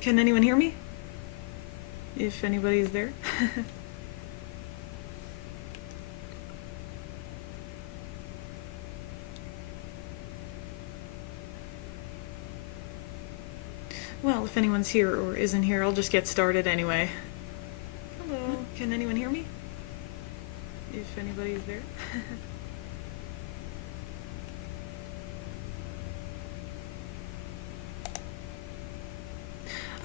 can anyone hear me? If anybody's there. Well, if anyone's here or isn't here, I'll just get started anyway. Hello, can anyone hear me? If anybody's there.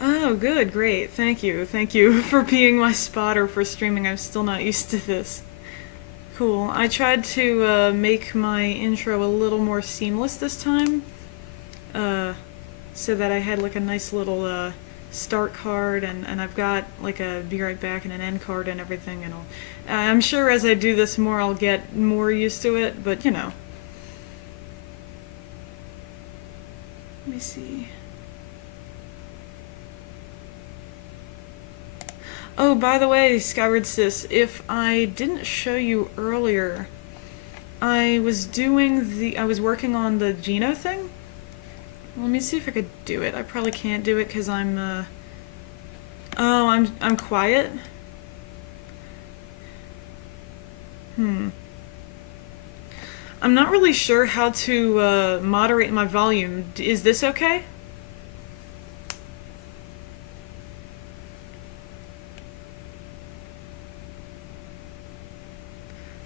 Oh, good, great. Thank you. Thank you for being my spotter for streaming. I'm still not used to this. Cool. I tried to make my intro a little more seamless this time, so that I had like a nice little start card, and I've got like a be right back and an end card and everything. And I'm sure as I do this more, I'll get more used to it. But you know, let me see. Oh, by the way, Skyward Sis, if I didn't show you earlier, I was working on the Geno thing. Let me see if I could do it. I probably can't do it because I'm quiet. Hmm. I'm not really sure how to moderate my volume. Is this okay?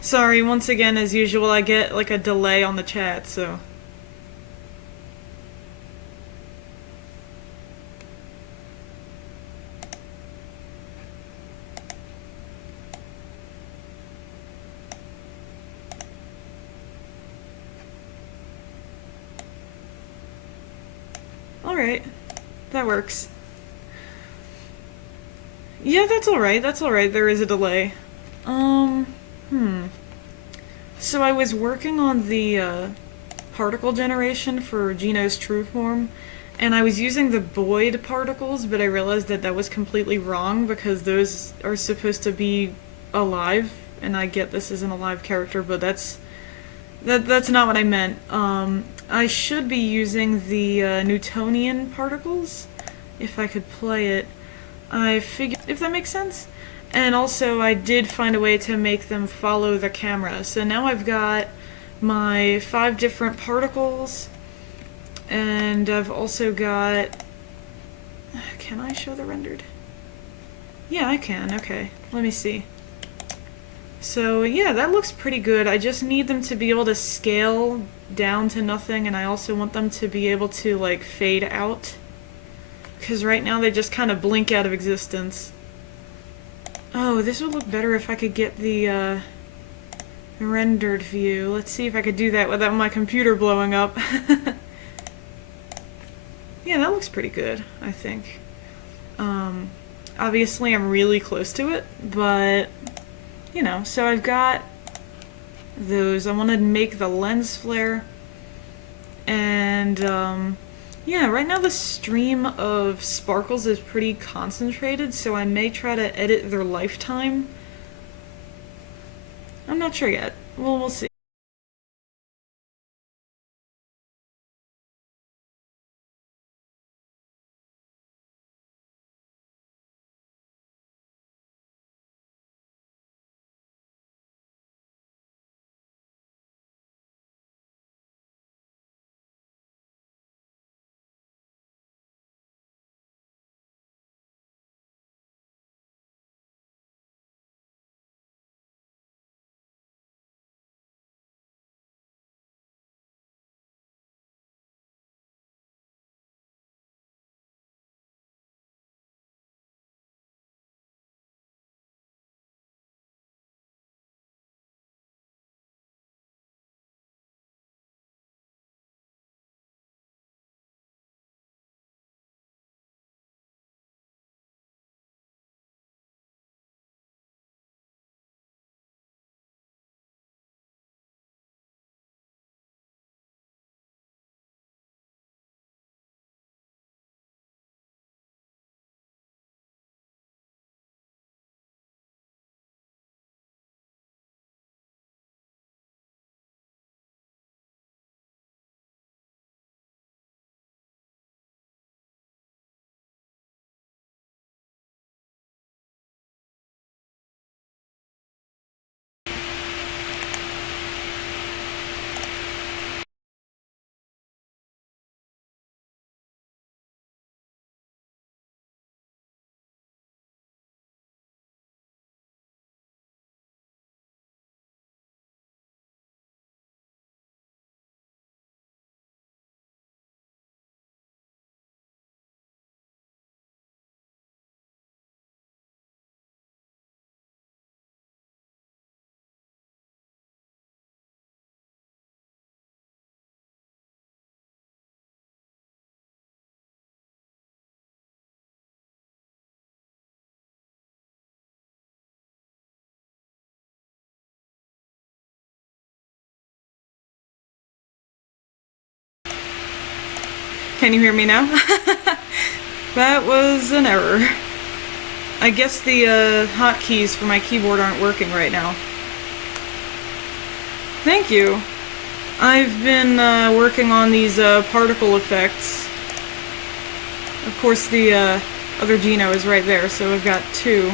Sorry, once again, as usual, I get like a delay on the chat, so. Alright, that works. Yeah, that's alright, that's alright, there is a delay. Um, hmm. So I was working on the particle generation for Geno's true form, and I was using the Boyd particles, but I realized that that was completely wrong because those are supposed to be alive, and I get this isn't a live character, but that's not what I meant. I should be using the Newtonian particles if I could play it. I figured, if that makes sense. And also, I did find a way to make them follow the camera. So now I've got my 5 different particles, and I've also got. Can I show the rendered? Yeah, I can. Okay, let me see. So yeah, that looks pretty good. I just need them to be able to scale down to nothing, and I also want them to be able to like fade out. Because right now they just kind of blink out of existence. Oh, this would look better if I could get the rendered view. Let's see if I could do that without my computer blowing up. Yeah, that looks pretty good, I think. Obviously I'm really close to it, but, you know, so I've got those. I want to make the lens flare, and, yeah, right now the stream of sparkles is pretty concentrated, so I may try to edit their lifetime. I'm not sure yet. Well, we'll see. Can you hear me now? That was an error. I guess the hotkeys for my keyboard aren't working right now. Thank you. I've been working on these particle effects. Of course, the other Gino is right there, so I've got two.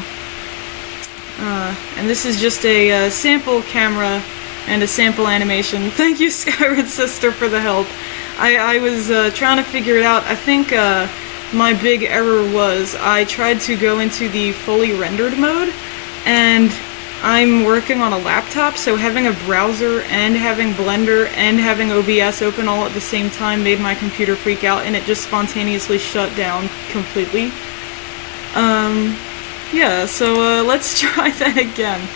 And this is just a sample camera and a sample animation. Thank you, Skyward Sister, for the help. I was trying to figure it out. I think my big error was I tried to go into the fully rendered mode, and I'm working on a laptop, so having a browser and having Blender and having OBS open all at the same time made my computer freak out, and it just spontaneously shut down completely. Yeah, so let's try that again.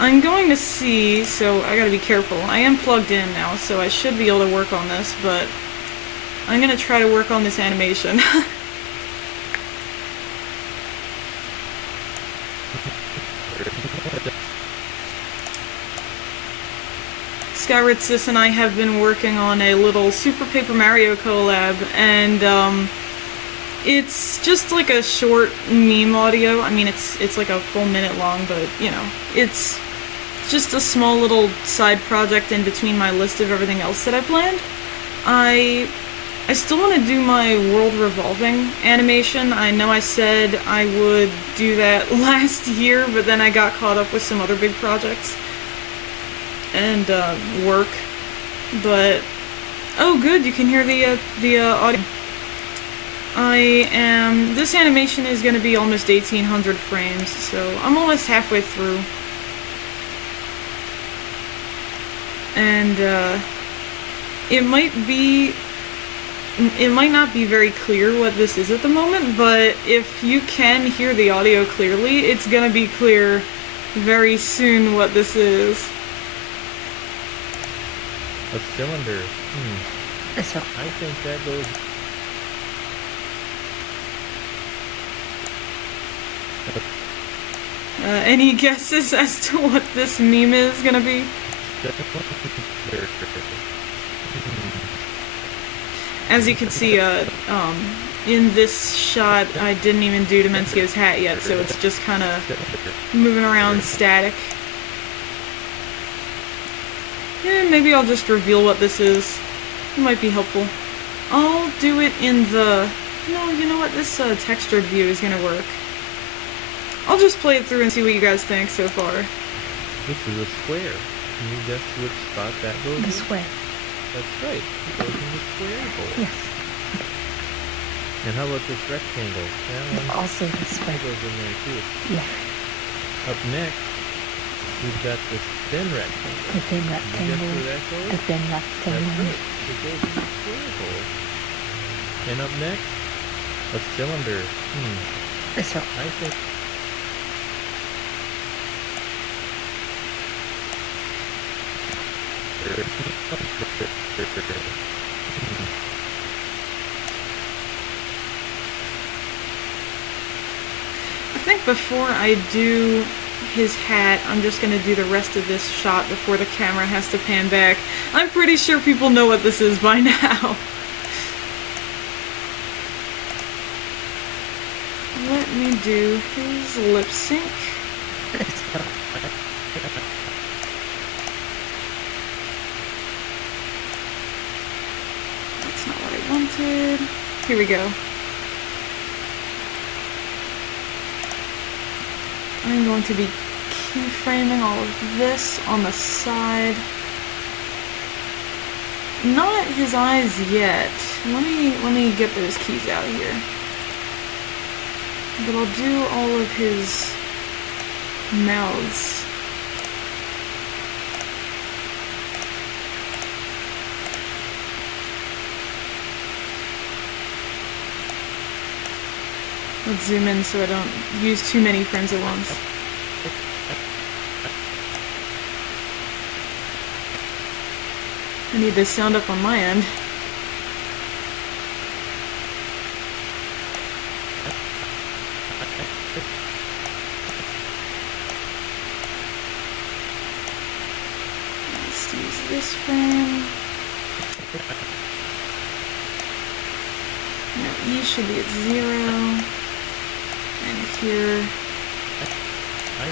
I'm going to see, so I gotta be careful. I am plugged in now, so I should be able to work on this, but I'm gonna try to work on this animation. Skyward Sis and I have been working on a little Super Paper Mario collab, and it's just like a short meme audio. I mean, it's like a full minute long, but you know, it's just a small little side project in between my list of everything else that I planned. I still want to do my world revolving animation. I know I said I would do that last year, but then I got caught up with some other big projects and work. But oh, good, you can hear the audio. This animation is going to be almost 1800 frames, so I'm almost halfway through. And it might not be very clear what this is at the moment, but if you can hear the audio clearly, it's gonna be clear very soon what this is. A cylinder. I think that goes... Any guesses as to what this meme is gonna be? As you can see, in this shot, I didn't even do Dementio's hat yet, so it's just kind of moving around static. Yeah, maybe I'll just reveal what this is. It might be helpful. I'll do it in the... No, you know what? This textured view is gonna work. I'll just play it through and see what you guys think so far. This is a square. Can you guess which spot that goes in? The square. That's right. It goes in the square hole. Yes. And how about this rectangle? That one Also the square. goes in there too. Yeah. Up next, we've got this thin rectangle. The thin Can you rectangle. guess where that goes? The thin That's rectangle. right. It goes in the square hole. And up next, a cylinder. So I think... I think before I do his hat, I'm just gonna do the rest of this shot before the camera has to pan back. I'm pretty sure people know what this is by now. Let me do his lip sync. That's not what I wanted. Here we go. I'm going to be keyframing all of this on the side. Not his eyes yet. Let me get those keys out here. But I'll do all of his mouths. Let's zoom in so I don't use too many frames at once. I need this sound up on my end. Let's use this frame. Now E should be at 0. And here. I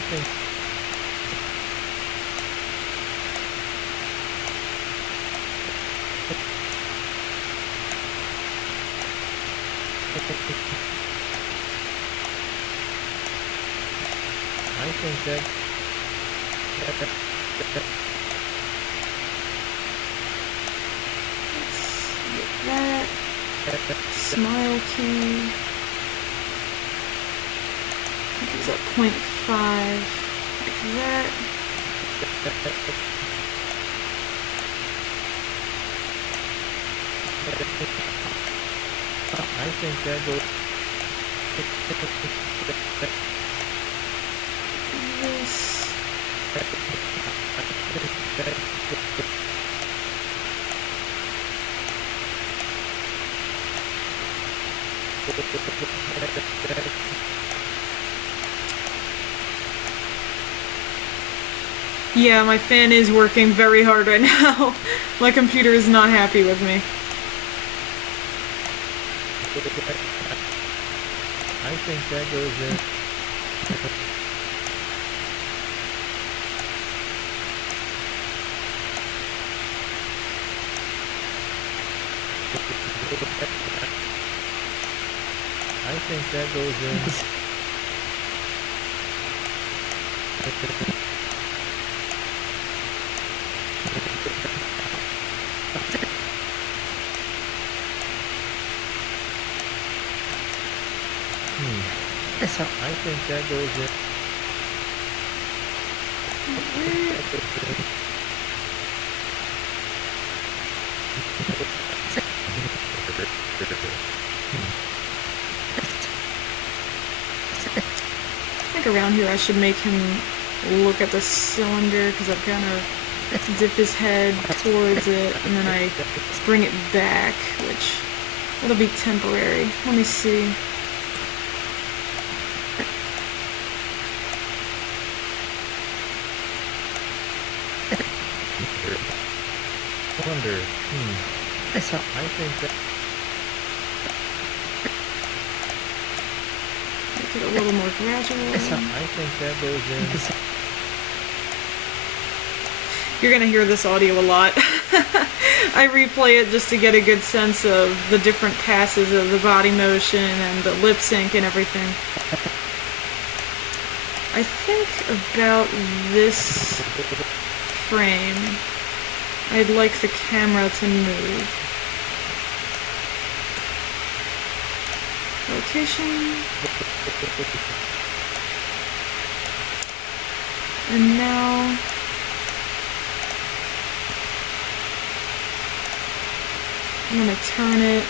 think that Let's get that. Smile key. I think it's at 0.5. Like that. I think that goes This. Yeah, my fan is working very hard right now. My computer is not happy with me. I think that goes in. I think that goes in. Eso. I think that goes in. I think around here I should make him look at the cylinder because I've kind of dip his head towards it and then I bring it back, which it'll be temporary. Let me see. Wonder. Eso. I think that. Make it a little more gradual. Eso. I think that goes in. You're gonna hear this audio a lot. I replay it just to get a good sense of the different passes of the body motion and the lip sync and everything. I think about this frame, I'd like the camera to move. Rotation. And now I'm gonna turn it. I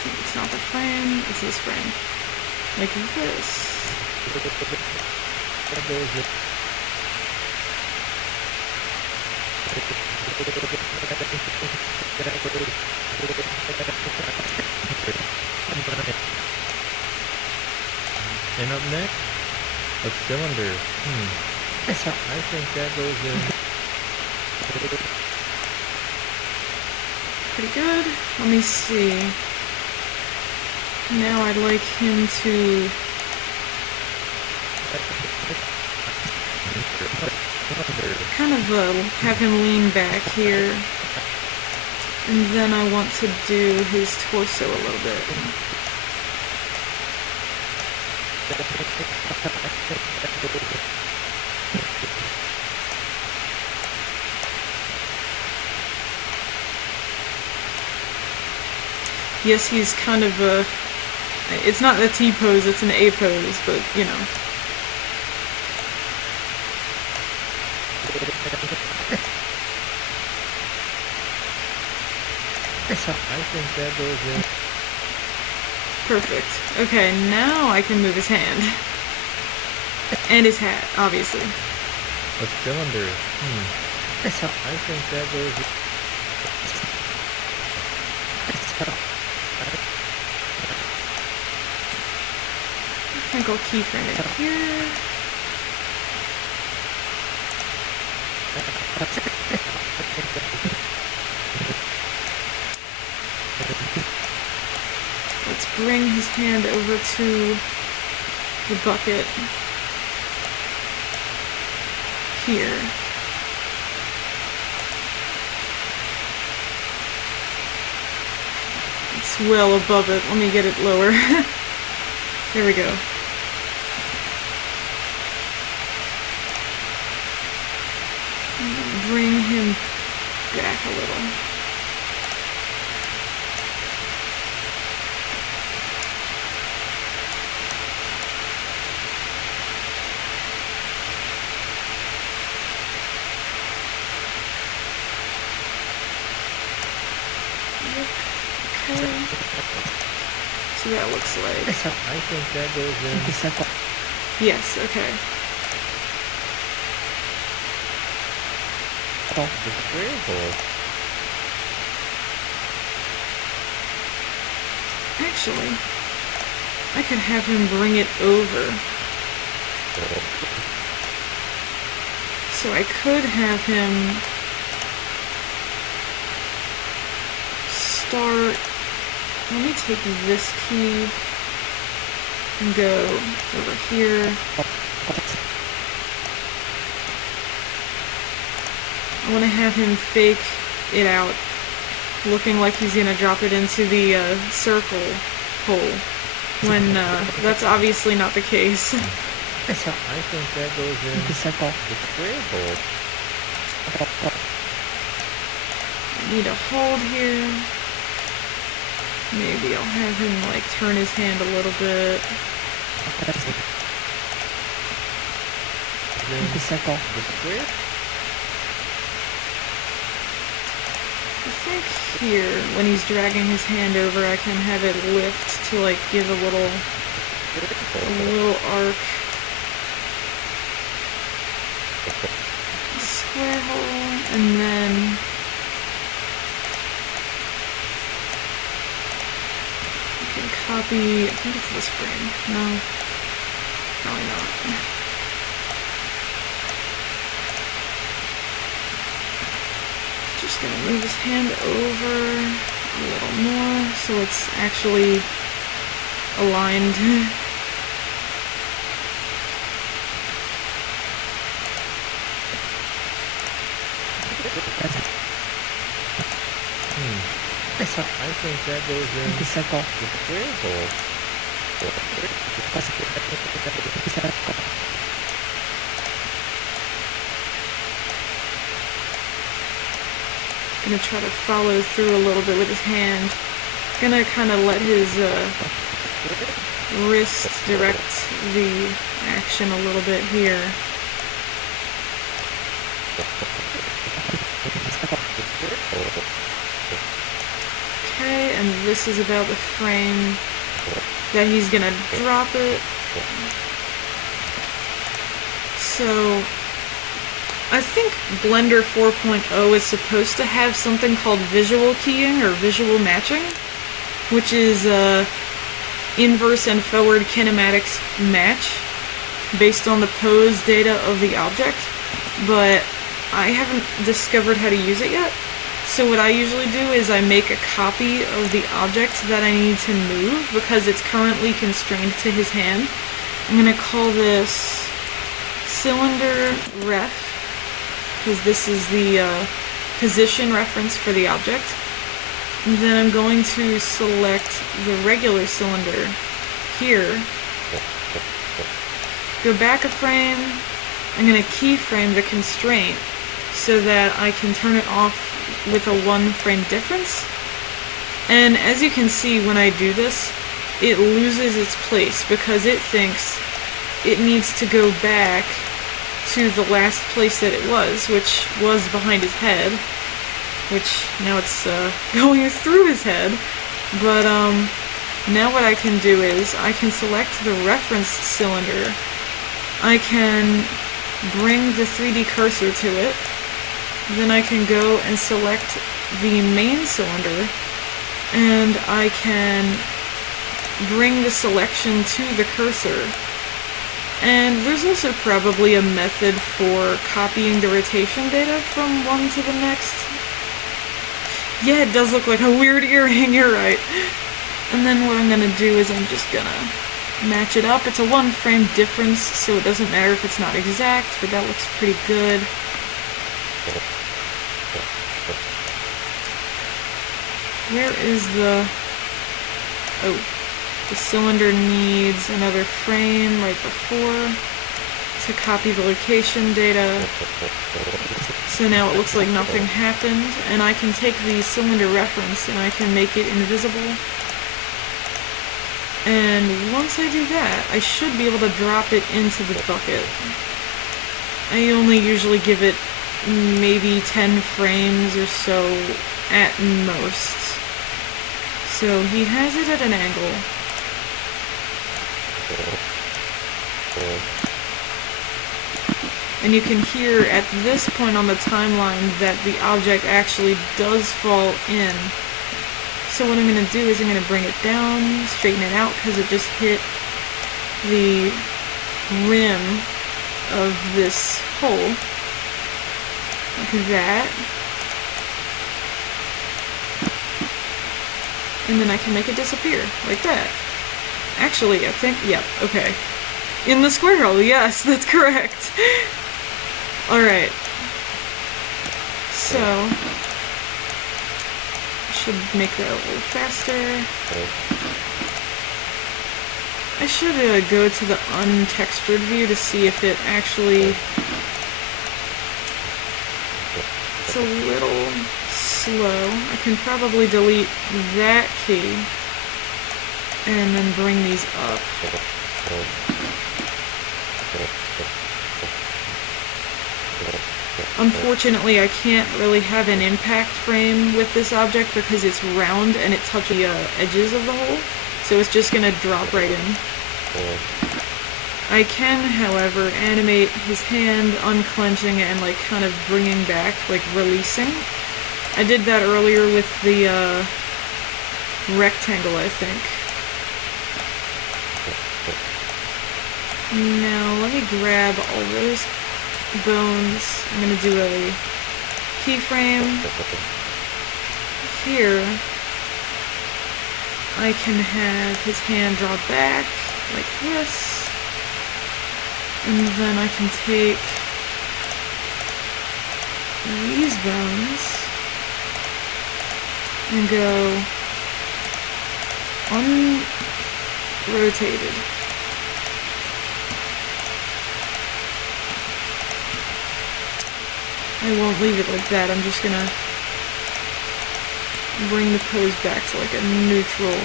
think it's not the frame, it's this frame. Like this. That goes in. And up next, a cylinder. Eso. I think that goes in. Pretty good. Let me see. Now I'd like him to kind of have him lean back here. And then I want to do his torso a little bit. Yes, he's kind of a... It's not a T pose, it's an A pose, but, you know. Eso. I think that goes in. Perfect. Okay, now I can move his hand. And his hat, obviously. A cylinder. Eso. I think that goes in. Eso. I think I'll keyframe it here. bring his hand over to the bucket here. It's well above it. Let me get it lower. There we go. Bring him back a little. Okay. So that looks like... This one. I think that goes in. This one. Yes, okay. The square hole. Actually, I could have him bring it over. So I could have him start... Let me take this key and go over here. I want to have him fake it out, looking like he's gonna drop it into the circle hole, when that's obviously not the case. This one. I think that goes in. The circle. The square hole. I need a hold here. Maybe I'll have him like turn his hand a little bit. Then The circle. the square. I think here, when he's dragging his hand over, I can have it lift to like give a little arc. Square hole, and then I can copy, I think it's this frame. No, probably not. Just gonna move his hand over a little more so it's actually aligned. This one. I think that goes in. The circle. The square hole. The circle. Gonna try to follow through a little bit with his hand. Gonna kind of let his wrist direct the action a little bit here. Okay, and this is about the frame that he's gonna drop it. So I think Blender 4.0 is supposed to have something called visual keying or visual matching, which is inverse and forward kinematics match based on the pose data of the object, but I haven't discovered how to use it yet. So what I usually do is I make a copy of the object that I need to move because it's currently constrained to his hand. I'm gonna call this cylinder ref, because this is the position reference for the object. And then I'm going to select the regular cylinder here, go back a frame. I'm going to keyframe the constraint so that I can turn it off with a 1 frame difference. And as you can see, when I do this, it loses its place because it thinks it needs to go back to the last place that it was, which was behind his head, which now it's going through his head. But now what I can do is I can select the reference cylinder, I can bring the 3D cursor to it, then I can go and select the main cylinder, and I can bring the selection to the cursor. And there's also probably a method for copying the rotation data from one to the next. Yeah, it does look like a weird earring, you're right. And then what I'm gonna do is I'm just gonna match it up. It's a 1 frame difference, so it doesn't matter if it's not exact, but that looks pretty good. Where is the... Oh, the cylinder needs another frame right before to copy the location data. So now it looks like nothing happened, and I can take the cylinder reference and I can make it invisible. And once I do that, I should be able to drop it into the bucket. I only usually give it maybe 10 frames or so at most. So he has it at an angle. And you can hear at this point on the timeline that the object actually does fall in. So what I'm going to do is I'm going to bring it down, straighten it out, because it just hit the rim of this hole. Like that. And then I can make it disappear, like that. Actually, I think, yep, okay. In the square hole, yes, that's correct. Alright. So, I should make that a little faster. I should go to the untextured view to see if it actually... It's a little slow. I can probably delete that key and then bring these up. Unfortunately, I can't really have an impact frame with this object because it's round and it touches the edges of the hole, so it's just going to drop right in. I can, however, animate his hand unclenching it and like kind of bringing back, like releasing. I did that earlier with the rectangle, I think. Now, let me grab all those bones. I'm going to do a keyframe. Here, I can have his hand draw back like this. And then I can take these bones and go unrotated. I won't leave it like that, I'm just gonna bring the pose back to like a neutral.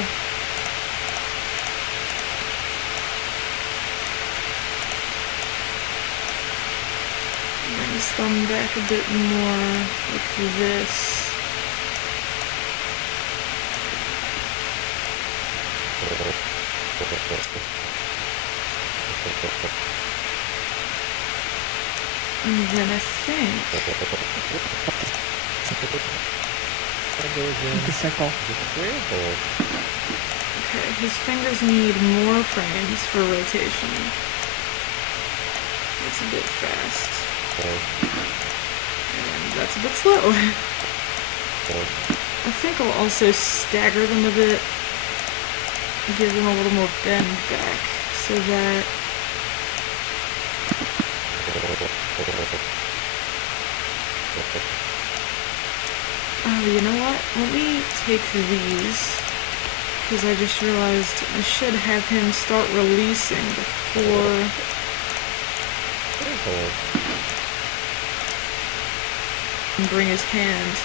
Bring his thumb back a bit more, like this. And then I think... That goes in The circle. the square hole. Okay, his fingers need more frames for rotation. That's a bit fast. And that's a bit slow. I think I'll also stagger them a bit. Give them a little more bend back so that... Oh, you know what? Let me take these, because I just realized I should have him start releasing before... And bring his hand.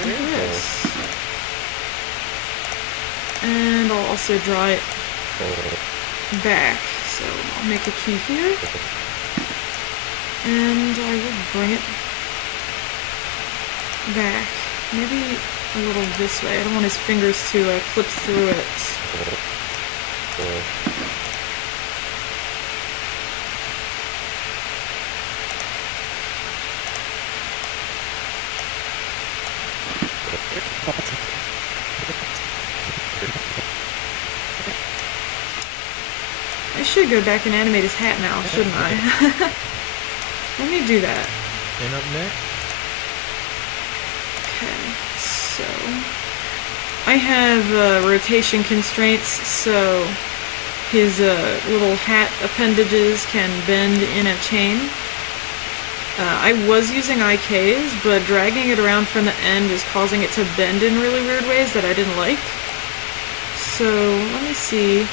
Like this. And I'll also draw it back. So I'll make a key here. And I will bring it back. Maybe a little this way. I don't want his fingers to clip through it. I should go back and animate his hat now, shouldn't I? let me do that. And up next, Okay, so I have rotation constraints, so his little hat appendages can bend in a chain. I was using IKs, but dragging it around from the end is causing it to bend in really weird ways that I didn't like. So let me see.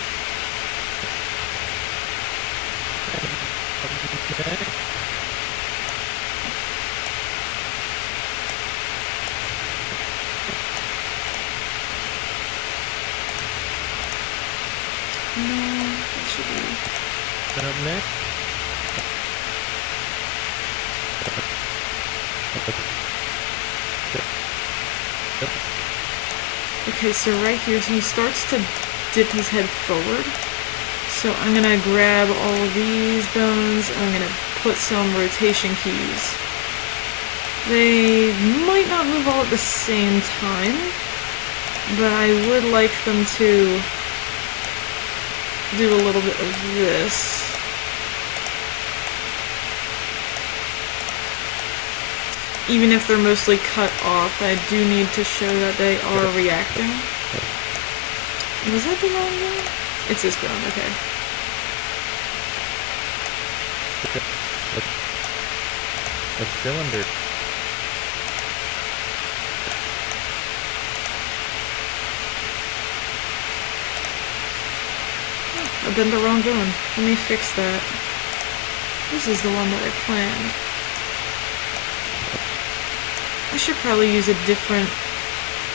No, that should be. and up next, Okay, so right here, so he starts to dip his head forward. So I'm gonna grab all of these bones and I'm gonna put some rotation keys. They might not move all at the same time, but I would like them to do a little bit of this. Even if they're mostly cut off, I do need to show that they are reacting. Was that the wrong one? It's this bone, okay. a cylinder, I bent the wrong bone. Let me fix that. This is the one that I planned. I should probably use a different...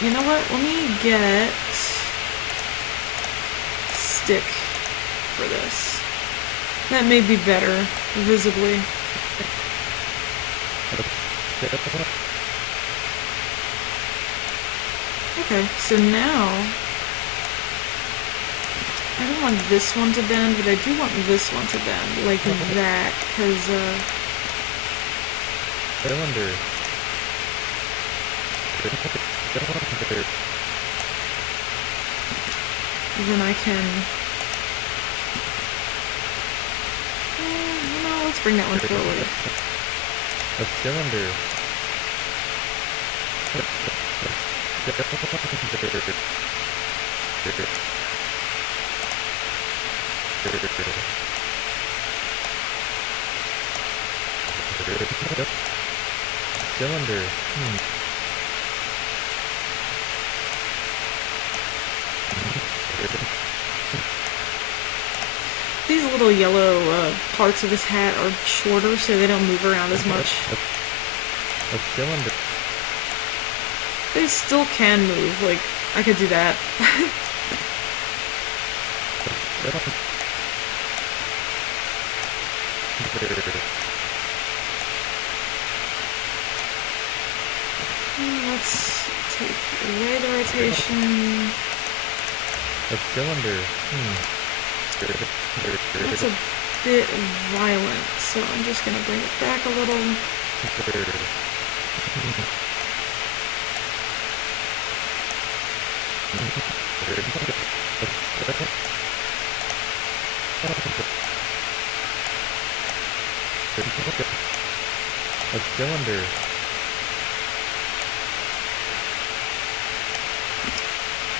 You know what? Let me get... stick for this. That may be better, visibly. Okay, so now... I don't want this one to bend, but I do want this one to bend, like that, because, cylinder, then I can... no, let's bring that one forward. a cylinder, cylinder, These little yellow parts of his hat are shorter, so they don't move around as much. a cylinder, They still can move, like, I could do that. Let's take away the rotation. a cylinder, That's a bit violent, so I'm just gonna bring it back a little. a cylinder,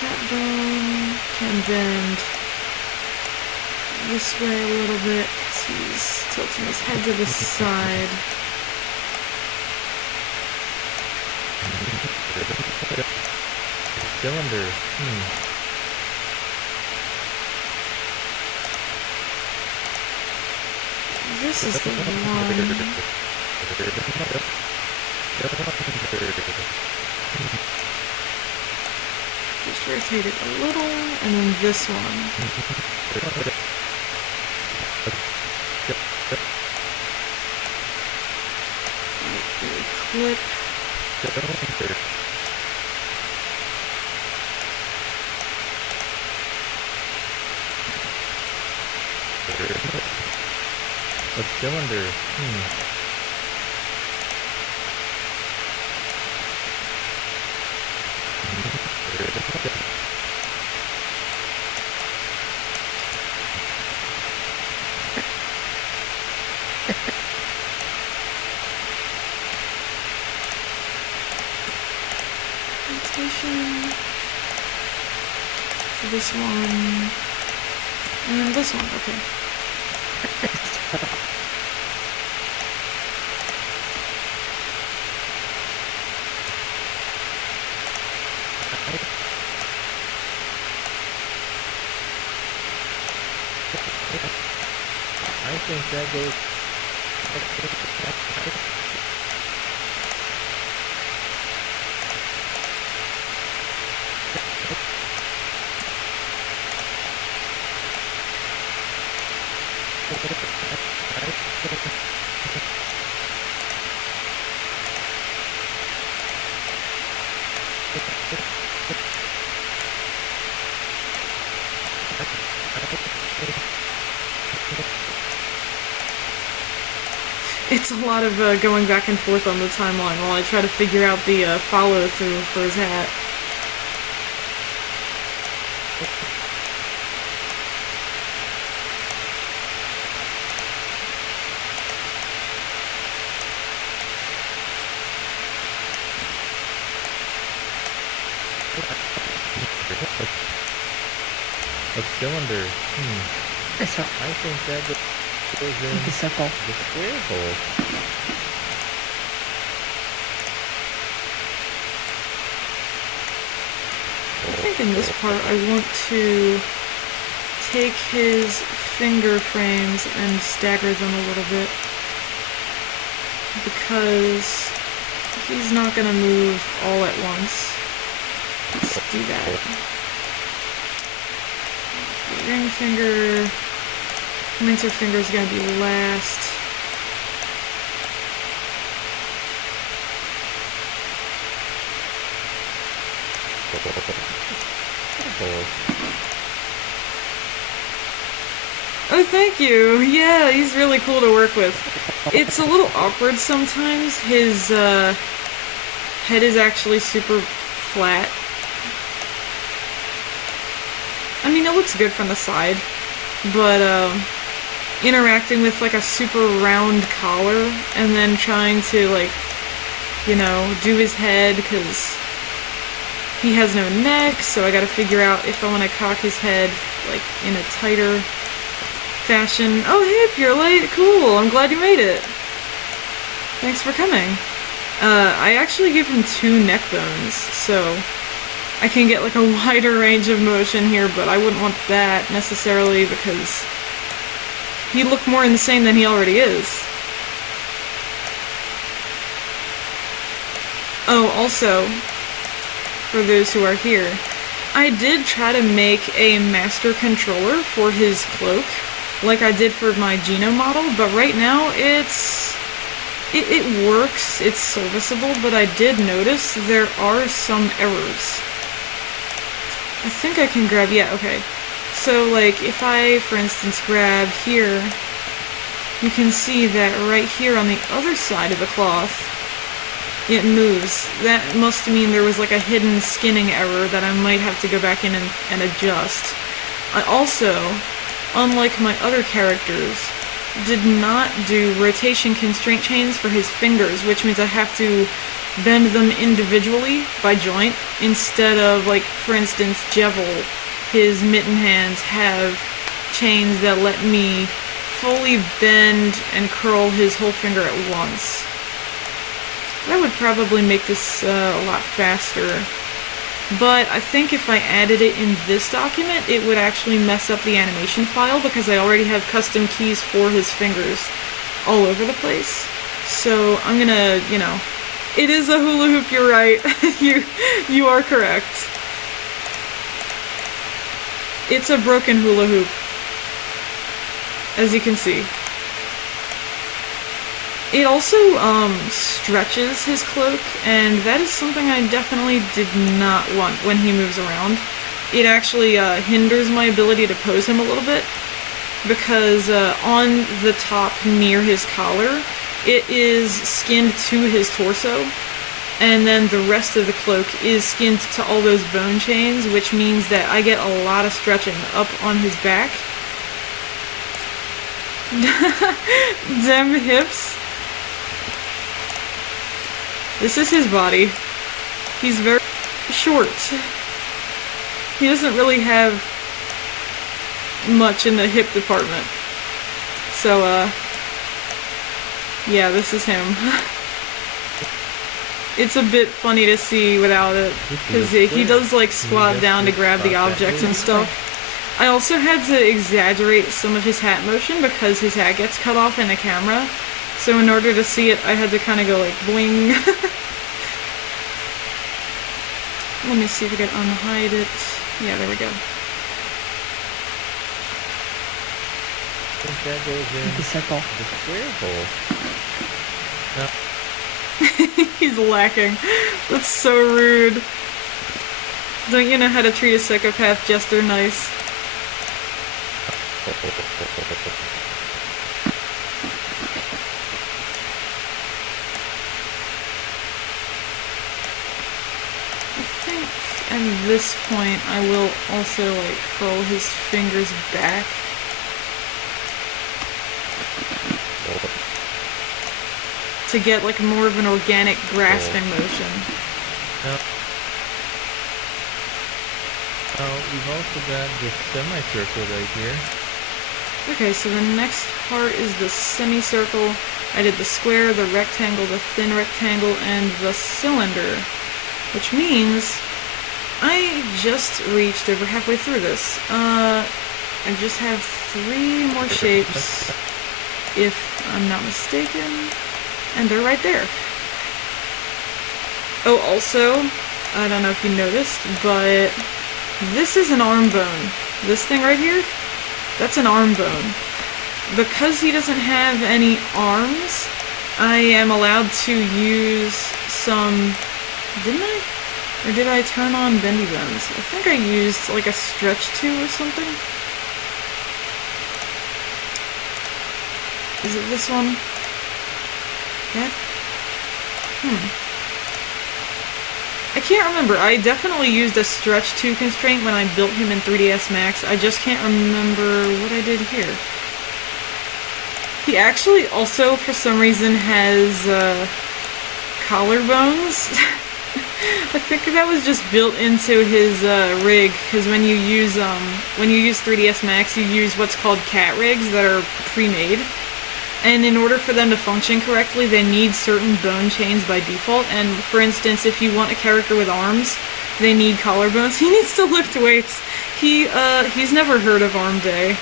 That bone can bend this way a little bit, because he's tilting his head to the side. cylinder, This is the one. Just rotate it a little, and then this one. Clip. a cylinder, generation. So this one, and this one, okay. I think that goes. It's a lot of going back and forth on the timeline while I try to figure out the follow-through for his hat. A cylinder. This one. I think that goes in The circle. the square hole. I think in this part I want to take his finger frames and stagger them a little bit, because he's not going to move all at once. Let's do that. The ring finger, mincer finger is going to be last. Oh, thank you. Yeah, he's really cool to work with. It's a little awkward sometimes. His head is actually super flat. I mean, it looks good from the side, but interacting with like a super round collar and then trying to, like, you know, do his head, because he has no neck, so I gotta figure out if I want to cock his head like in a tighter fashion. Oh, hey, you're late. Cool. I'm glad you made it. Thanks for coming. I actually gave him 2 neck bones, so I can get like a wider range of motion here, but I wouldn't want that necessarily because he'd look more insane than he already is. Oh, also, for those who are here, I did try to make a master controller for his cloak, like I did for my Geno model, but right now it works, it's serviceable, but I did notice there are some errors. I think I can grab, yeah, okay. So, like, if I, for instance, grab here, you can see that right here on the other side of the cloth, it moves. That must mean there was like a hidden skinning error that I might have to go back in and adjust. I also, unlike my other characters, did not do rotation constraint chains for his fingers, which means I have to bend them individually by joint, instead of, like, for instance, Jevil, his mitten hands have chains that let me fully bend and curl his whole finger at once. That would probably make this a lot faster, but I think if I added it in this document, it would actually mess up the animation file, because I already have custom keys for his fingers all over the place. So I'm gonna, you know, it is a hula hoop, you're right. You are correct. It's a broken hula hoop, as you can see. It also stretches his cloak, and that is something I definitely did not want when he moves around. It actually hinders my ability to pose him a little bit, because on the top near his collar, it is skinned to his torso, and then the rest of the cloak is skinned to all those bone chains, which means that I get a lot of stretching up on his back. Dem hips. This is his body. He's very short. He doesn't really have much in the hip department. So, yeah, this is him. It's a bit funny to see without it, because he does like squat down to grab the objects and stuff. I also had to exaggerate some of his hat motion because his hat gets cut off in the camera. So in order to see it, I had to kind of go like bling. Let me see if I can unhide it. Yeah, there we go. I think that goes in The circle. the square hole. No. He's lacking. That's so rude. Don't you know how to treat a psychopath jester nice? I think at this point I will also like curl his fingers back. To get like more of an organic grasping motion. No. Oh, we've also got the semicircle right here. Okay, so the next part is the semicircle. I did the square, the rectangle, the thin rectangle, and the cylinder. Which means I just reached over halfway through this. I just have 3 more shapes, if I'm not mistaken. And they're right there. Oh, also, I don't know if you noticed, but this is an arm bone. This thing right here, that's an arm bone. Because he doesn't have any arms, I am allowed to use some... Didn't I? Or did I turn on bendy bones? I think I used like a stretch 2 or something. Is it this one? That? I can't remember. I definitely used a stretch 2 constraint when I built him in 3ds Max. I just can't remember what I did here. He actually also, for some reason, has collarbones. I think that was just built into his rig, because when you use 3ds Max, you use what's called cat rigs that are pre-made. And in order for them to function correctly, they need certain bone chains by default. And for instance, if you want a character with arms, they need collarbones. He needs to lift weights. He's never heard of Arm Day.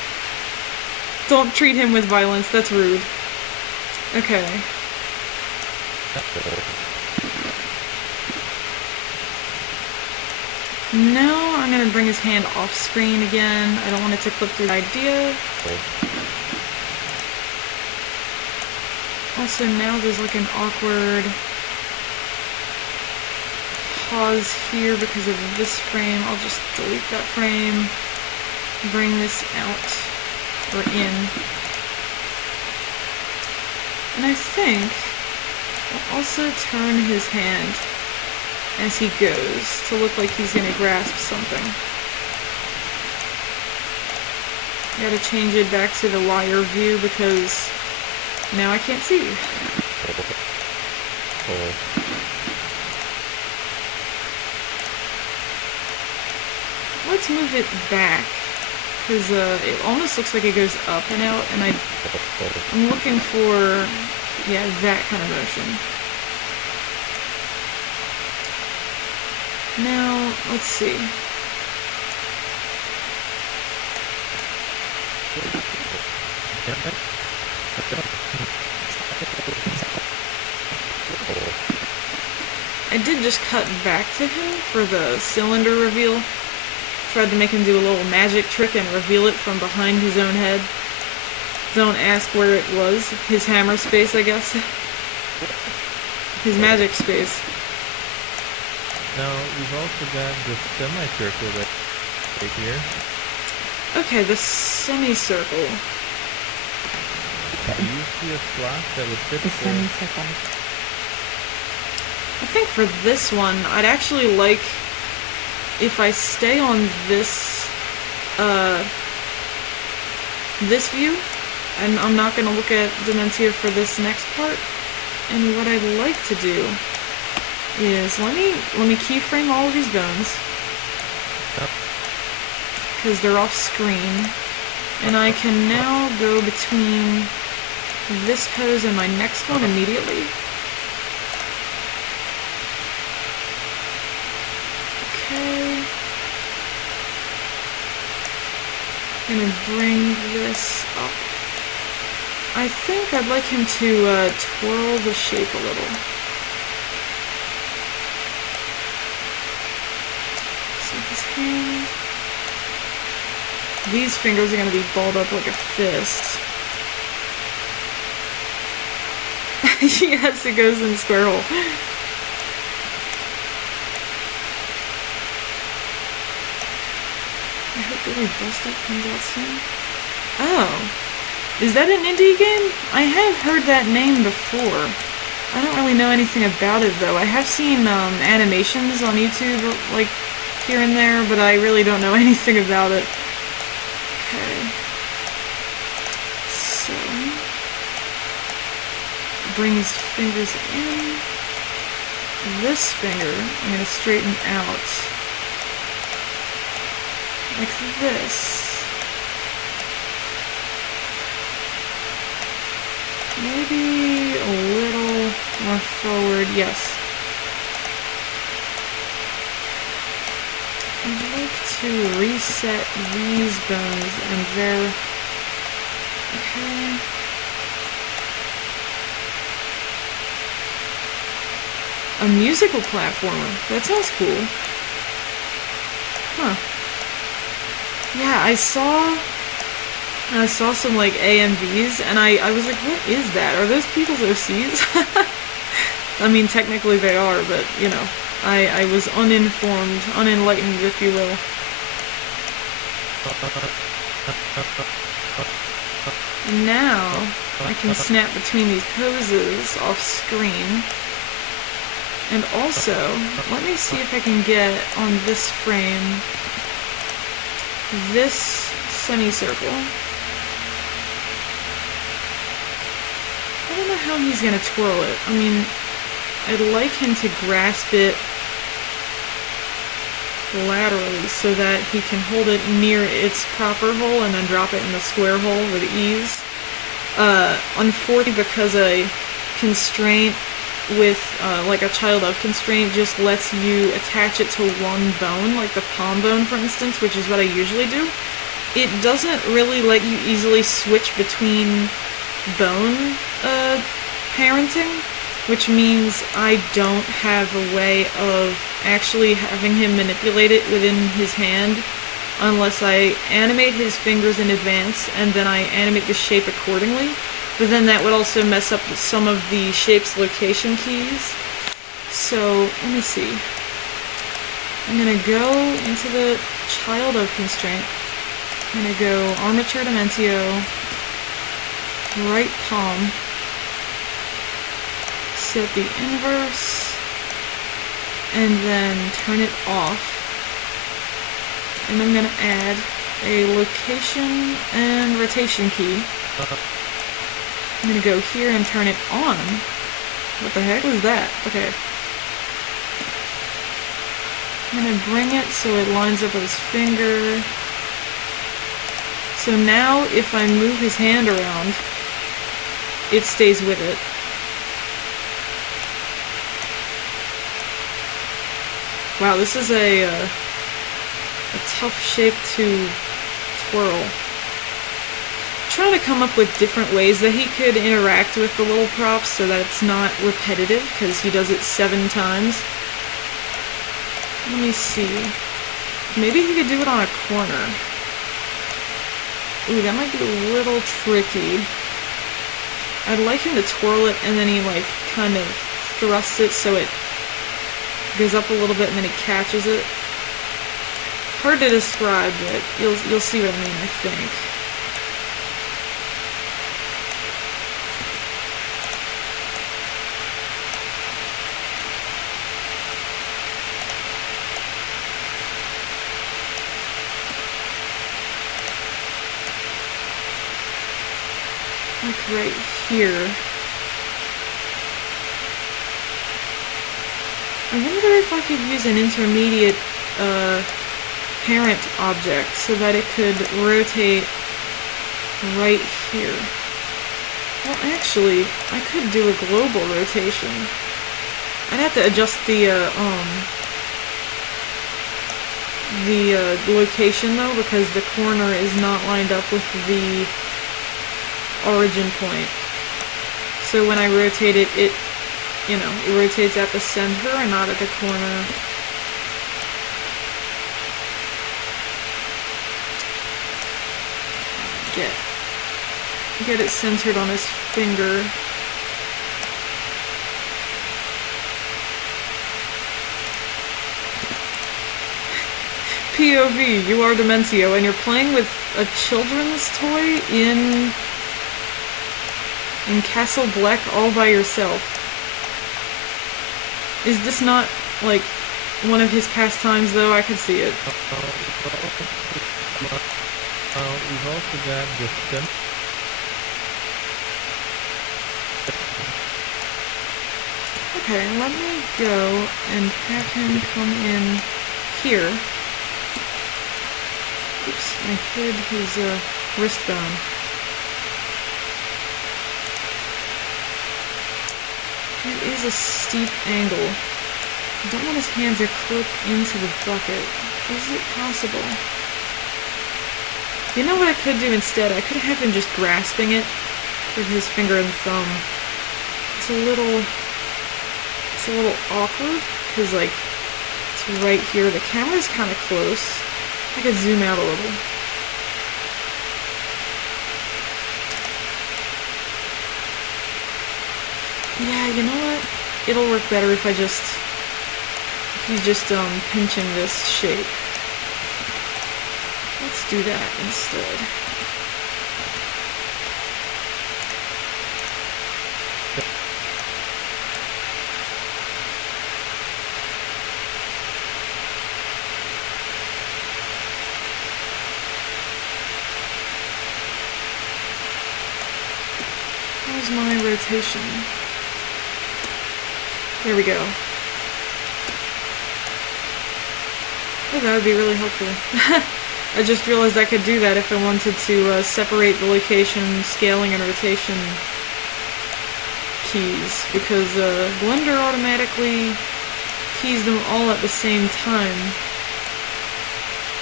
Don't treat him with violence, that's rude. Okay. Now I'm gonna bring his hand off screen again. I don't want it to clip through the idea. Also, now there's like an awkward pause here because of this frame. I'll just delete that frame, bring this out, or in. And I think I'll also turn his hand as he goes to look like he's gonna grasp something. Gotta change it back to the wire view because now I can't see. Let's move it back, because it almost looks like it goes up and out, and I'm looking for, yeah, that kind of motion. Now, let's see. I did just cut back to him for the cylinder reveal. Tried to make him do a little magic trick and reveal it from behind his own head. Don't ask where it was. His hammer space, I guess. His magic space. Now, we've also got the semicircle right here. Okay, the semicircle. Do you see a slot that would fit The the... semicircle. I think for this one, I'd actually like if I stay on this, this view, and I'm not going to look at Dementia for this next part, and what I'd like to do is let me keyframe all of these bones Yep. because they're off screen, and I can now go between this pose and my next one immediately. Okay. Gonna bring this up. I think I'd like him to twirl the shape a little. So his hand. These fingers are gonna be balled up like a fist. Yes, it goes in the square hole. I hope Billy Bust-Up comes out soon. Oh. Is that an indie game? I have heard that name before. I don't really know anything about it, though. I have seen animations on YouTube, like, here and there, but I really don't know anything about it. Okay. So... bring his fingers in. This finger, I'm going to straighten out. Like this. Maybe a little more forward, yes. I'd like to reset these bones and they're... Okay. A musical platformer. That sounds cool. Huh. Yeah, I saw some like AMVs and I was like, what is that? Are those people's OCs? I mean, technically they are, but you know, I was uninformed, unenlightened, if you will. And now I can snap between these poses off screen. And also, let me see if I can get on this frame this semicircle. I don't know how he's gonna twirl it. I mean, I'd like him to grasp it laterally so that he can hold it near its proper hole and then drop it in the square hole with ease. Unfortunately, because a constraint with like a child of constraint just lets you attach it to one bone, like the palm bone for instance, which is what I usually do. It doesn't really let you easily switch between bone parenting, which means I don't have a way of actually having him manipulate it within his hand unless I animate his fingers in advance and then I animate the shape accordingly. But then that would also mess up some of the shape's location keys. So, let me see. I'm gonna go into the child of constraint. I'm gonna go armature dimentio, right palm, set the inverse, and then turn it off. And I'm gonna add a location and rotation key. I'm gonna go here and turn it on. What the heck was that? Okay. I'm gonna bring it so it lines up with his finger. So now if I move his hand around, it stays with it. Wow, this is a tough shape to twirl. Trying to come up with different ways that he could interact with the little props so that it's not repetitive, because he does it 7 times. Let me see. Maybe he could do it on a corner. Ooh, that might be a little tricky. I'd like him to twirl it and then he like kind of thrusts it so it goes up a little bit and then he catches it. Hard to describe, but you'll see what I mean, I think. Like right here. I wonder if I could use an intermediate parent object so that it could rotate right here. Well, actually, I could do a global rotation. I'd have to adjust the location though, because the corner is not lined up with the origin point. So when I rotate it, it rotates at the center and not at the corner. Get it centered on his finger. POV, you are Dementio, and you're playing with a children's toy in Castle Black all by yourself. Is this not, like, one of his pastimes, though? I could see it. We've also got the sim. Okay, let me go and have him come in here. Oops, I hid his wristbone. It is a steep angle. I don't want his hands to clip into the bucket. Is it possible? You know what I could do instead? I could have him just grasping it with his finger and thumb. It's a little awkward, because, like, it's right here. The camera's kind of close. I could zoom out a little. Yeah, you know what? It'll work better if he's just pinching this shape. Let's do that instead. How's my rotation? There we go. Oh, that would be really helpful. I just realized I could do that if I wanted to separate the location, scaling, and rotation keys, because Blender automatically keys them all at the same time,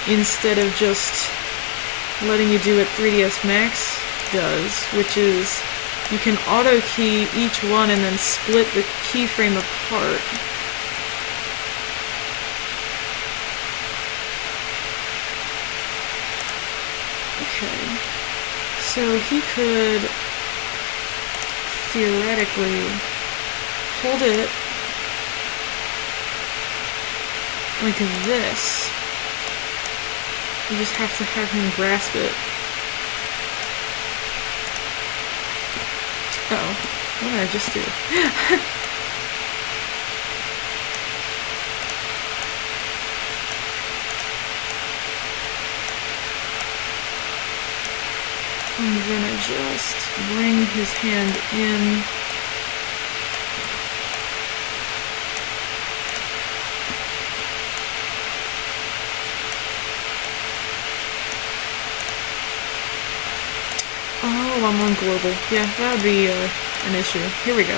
instead of just letting you do what 3ds Max does, which is you can auto key each one and then split the keyframe apart. Okay, so he could theoretically hold it like this. You just have to have him grasp it. Uh-oh, what did I just do? I'm gonna just bring his hand in. Oh, I'm on global. Yeah, that would be an issue. Here we go.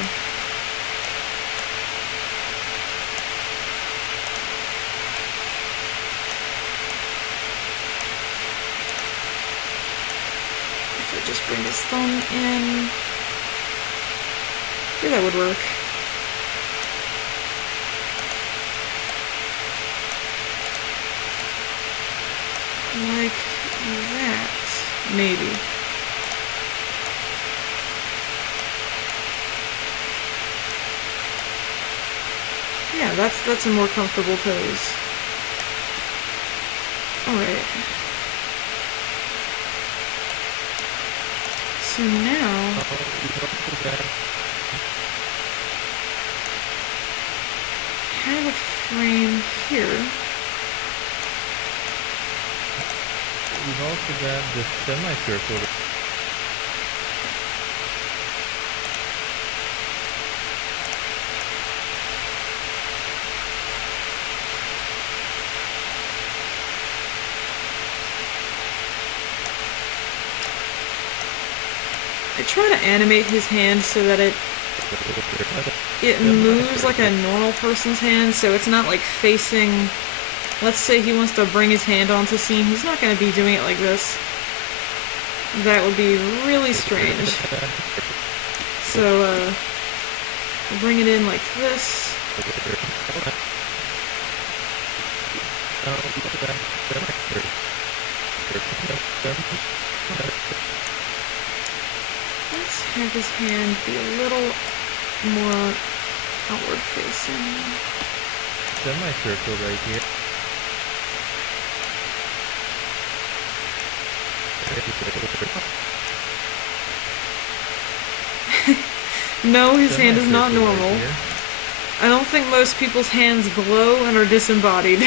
If I just bring his thumb in. Yeah, that would work. Like that, maybe. Yeah, that's a more comfortable pose. Alright. So now have a frame here. We've also got the semicircle. I try to animate his hand so that it moves like a normal person's hand, so it's not like facing. Let's say he wants to bring his hand onto scene. He's not going to be doing it like this. That would be really strange. So, we'll bring it in like this. Let's have his hand be a little more outward facing. Semicircle right here. No, his hand is not Semicircle normal. right here. I don't think most people's hands glow and are disembodied.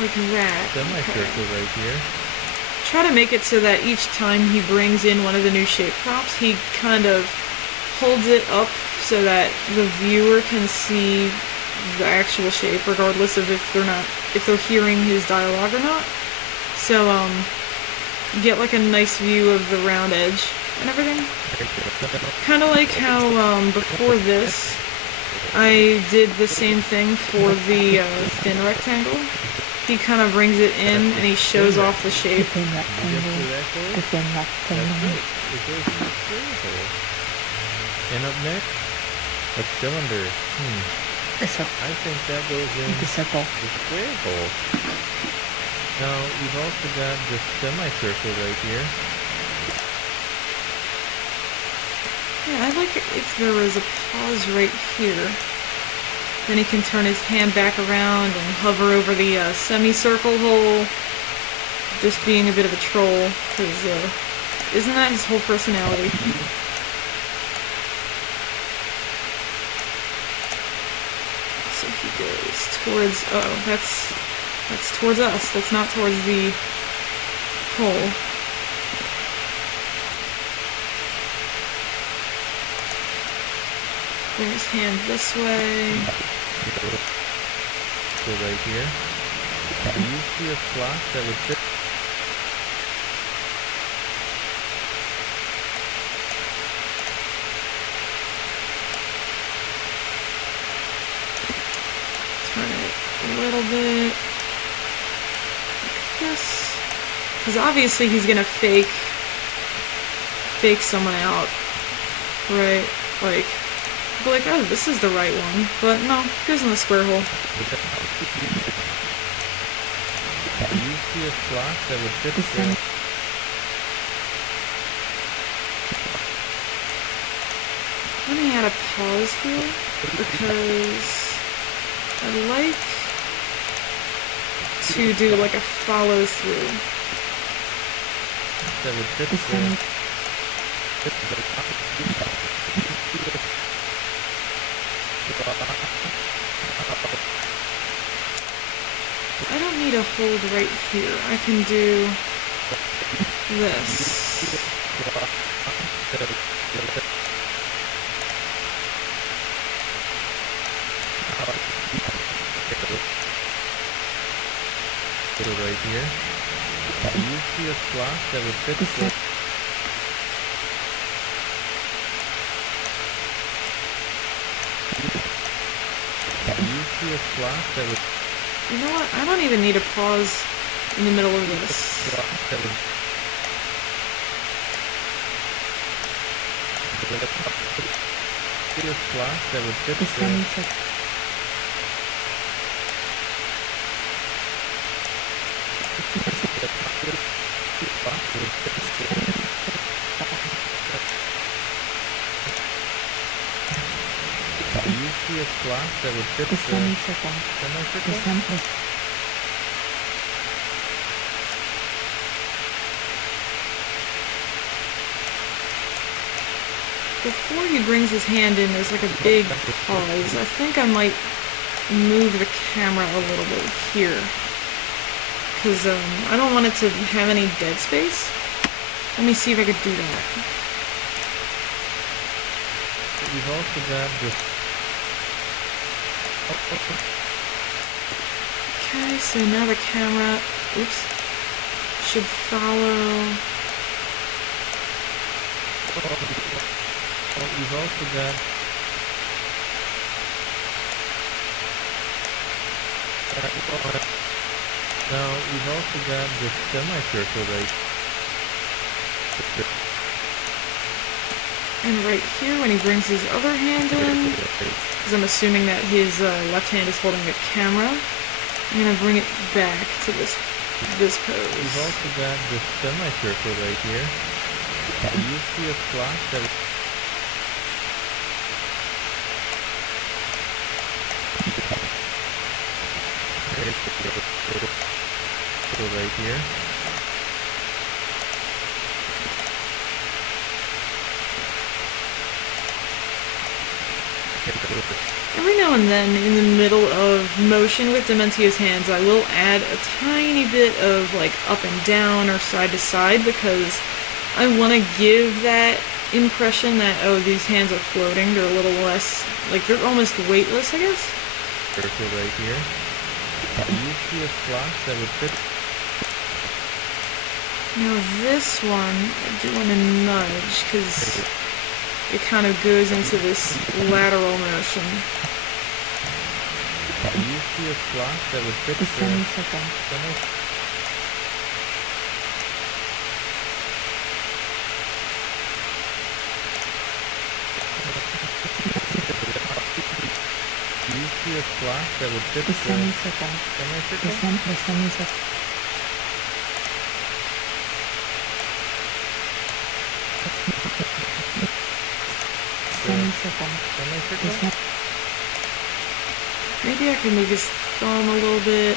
Like that. Semicircle right here. Try to make it so that each time he brings in one of the new shape props, he kind of holds it up so that the viewer can see the actual shape, regardless of if they're hearing his dialogue or not. So, get like a nice view of the round edge and everything. Kind of like how, before this, I did the same thing for the thin rectangle. He kind of brings it in and he shows off the shape. The thin rectangle. The thin rectangle. It goes in the square hole. And up next, a cylinder. A circle. I think that goes in The circle. the square hole. Now, we've also got the semicircle right here. Yeah, I'd like it if there was a pause right here. Then he can turn his hand back around and hover over the semicircle hole. Just being a bit of a troll, because isn't that his whole personality? So he goes towards, oh, that's towards us. That's not towards the hole. Bring his hand this way. So right here. Do you see a slot that would fit? Turn it a little bit. Like this. Because obviously he's gonna fake someone out. Right? Like, be like, oh, this is the right one. But no, it goes in the square hole. Do you see a slot that would fit The there? Let me add a pause here, because I'd like to do like a follow through. That would fit The there. I don't need a hold right here. I can do this. So right here. Do you see a slot that would fit The there? Do you see a slot that would You know what? I don't even need a pause in the middle of this. slot that would see a slot that would fit The there? semicircle. Do you see a slot that would fit The there? semicircle. The Semicircle? semicircle. Before he brings his hand in, there's like a big pause. I think I might move the camera a little bit here. Because I don't want it to have any dead space. Let me see if I could do that. we've also got this. Okay, so now the camera, oops, should follow. We've also got. Now we've also got this semicircle right. And right here, when he brings his other hand in, because I'm assuming that his left hand is holding the camera, I'm gonna bring it back to this pose. We've also got this semicircle right here. Do you see a slot that? Right here. Every now and then, in the middle of motion with Dementia's hands, I will add a tiny bit of like up and down or side to side because I want to give that impression that, oh, these hands are floating. They're a little less, like they're almost weightless, I guess. Circle right here. Do you see a slot that would fit? Now this one, I do want to nudge because it kind of goes into this lateral motion. Do you see a slot that would fit The the semicircle. Do you see a slot that would fit The the semicircle. semicircle? The semicircle. Semicircle. Semicircle? Maybe I can move his thumb a little bit.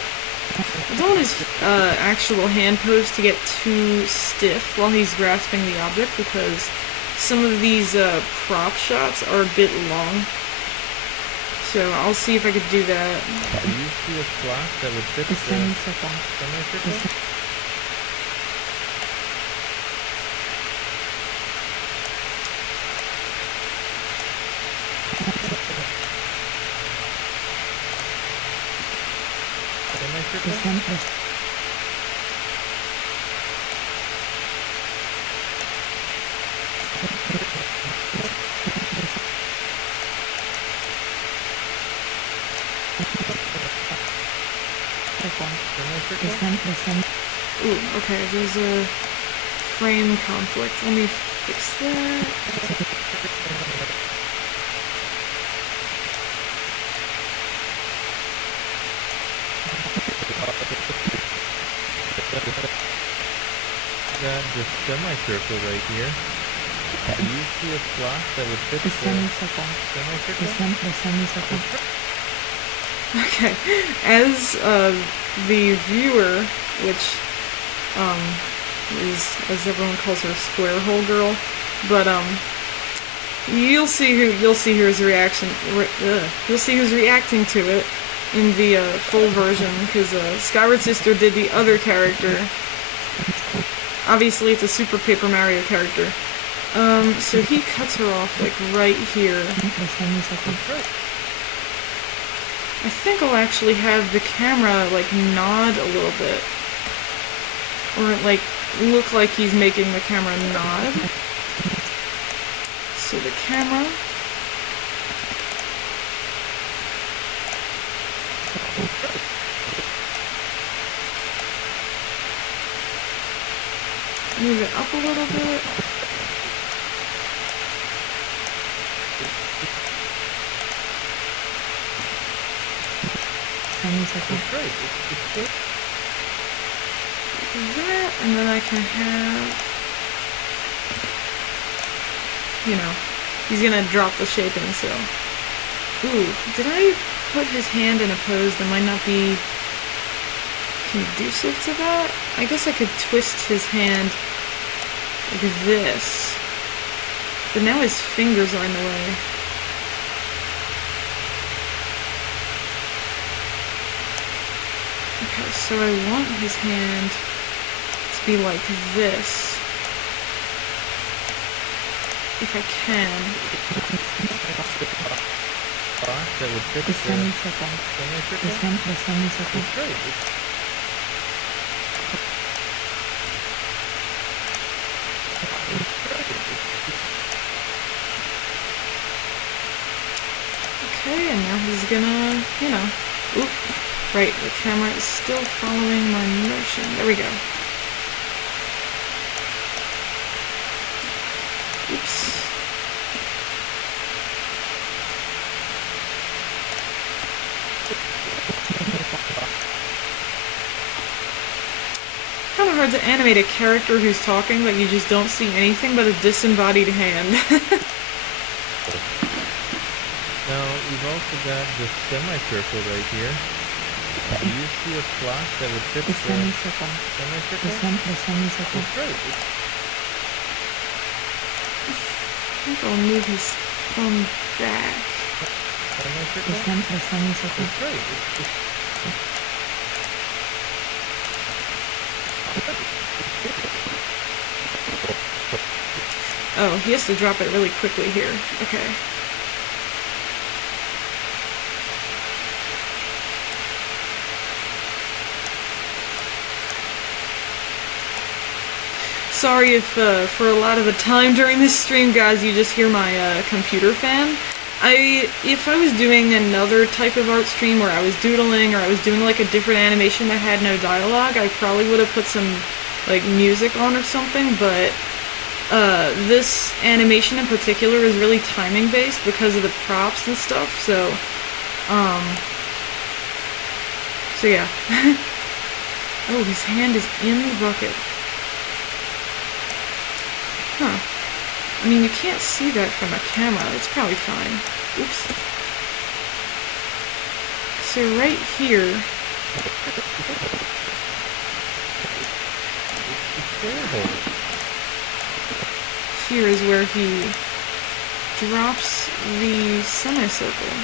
I don't want his actual hand pose to get too stiff while he's grasping the object because some of these prop shots are a bit long. So I'll see if I could do that. Do you see a slot that would fit The the semicircle. semicircle? The semicircle. Ooh, okay, there's a frame conflict. Let me fix that. Got this semicircle right here. Do you see a slot that would fit The the semicircle. semicircle? The semicircle. Okay, as the viewer, which is, as everyone calls her, Square Hole Girl, but you'll see who's reaction. You'll see who's reacting to it in the full version because Skyward Sister did the other character. Obviously, it's a Super Paper Mario character. So he cuts her off like right here. The semicircle. I think I'll actually have the camera like nod a little bit. Or like look like he's making the camera nod. So the camera. Move it up a little bit. Semicircle. That's right. It's good. Like that, and then I can have, you know, he's gonna drop the shaping, so. Ooh, did I put his hand in a pose that might not be conducive to that? I guess I could twist his hand like this. But now his fingers are in the way. Okay, so I want his hand to be like this. If I can. Box that would fit the the semicircle, semicircle. the semicircle, That's right. Okay, and now he's gonna, you know, oop, right, the camera is still following my motion. There we go. Oops. Kind of hard to animate a character who's talking, but you just don't see anything but a disembodied hand. Now we've also got the semicircle right here. Do you see a slot that would fit the the semicircle, semicircle? the semicircle, That's right. I think I'll move his thumb back. Semicircle? the semicircle, That's right. Oh, he has to drop it really quickly here. Okay. Sorry if for a lot of the time during this stream, guys, you just hear my computer fan. If I was doing another type of art stream where I was doodling or I was doing like a different animation that had no dialogue, I probably would have put some like music on or something, but this animation in particular is really timing based because of the props and stuff, so yeah. Oh, his hand is in the bucket. Huh. I mean, you can't see that from a camera. It's probably fine. Oops. So right here... Here is where he drops the semicircle.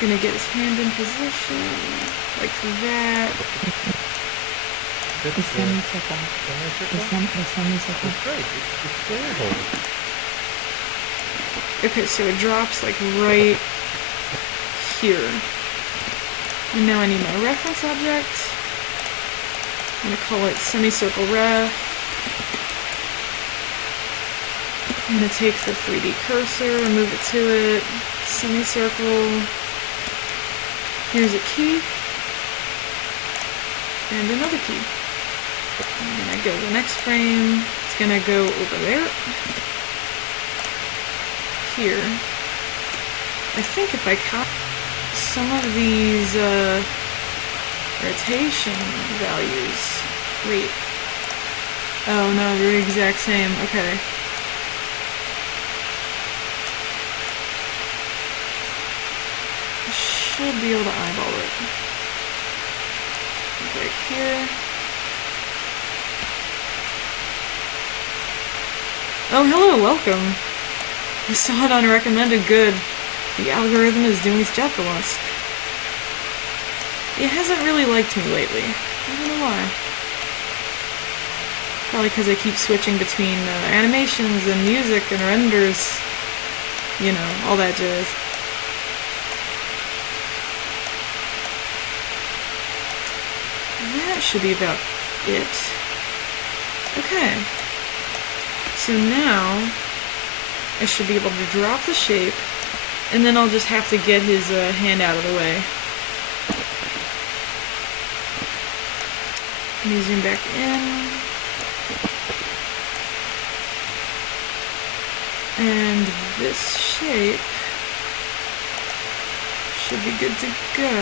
Gonna get his hand in position, like that. the semicircle, the semicircle, That's right. It's the square hole. Okay, so it drops like right here. And now I need my reference object. I'm gonna call it semicircle ref. I'm gonna take the 3D cursor and move it to it. Semicircle. Here's a key. And another key. And then I go to the next frame. It's gonna go over there. Here. I think if I copy some of these rotation values. Wait. Oh no, they're the exact same. Okay. Should be able to eyeball it. Right here. Oh, hello, welcome. I saw it on recommended. Good. The algorithm is doing its job for once. It hasn't really liked me lately. I don't know why. Probably because I keep switching between animations and music and renders. You know, all that jazz. That should be about it. Okay. So now, I should be able to drop the shape, and then I'll just have to get his hand out of the way. Let me zoom back in. And this shape should be good to go.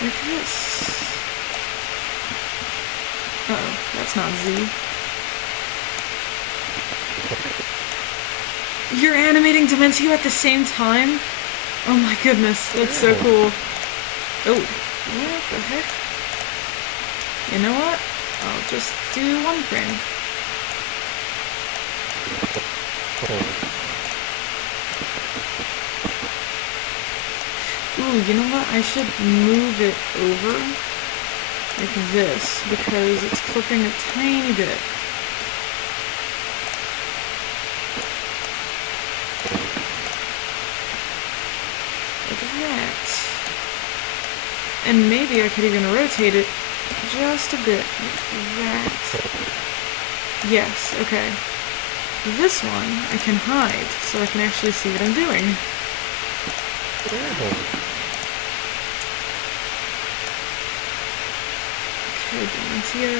Like this. Uh-oh, that's not Z. You're animating Dementio at the same time? Oh my goodness, that's so cool. Oh, what the heck? You know what? I'll just do one frame. Ooh, you know what? I should move it over like this because it's clipping a tiny bit. Like that. And maybe I could even rotate it just a bit. Like that. Yes, okay. This one I can hide so I can actually see what I'm doing. Okay, Dementia.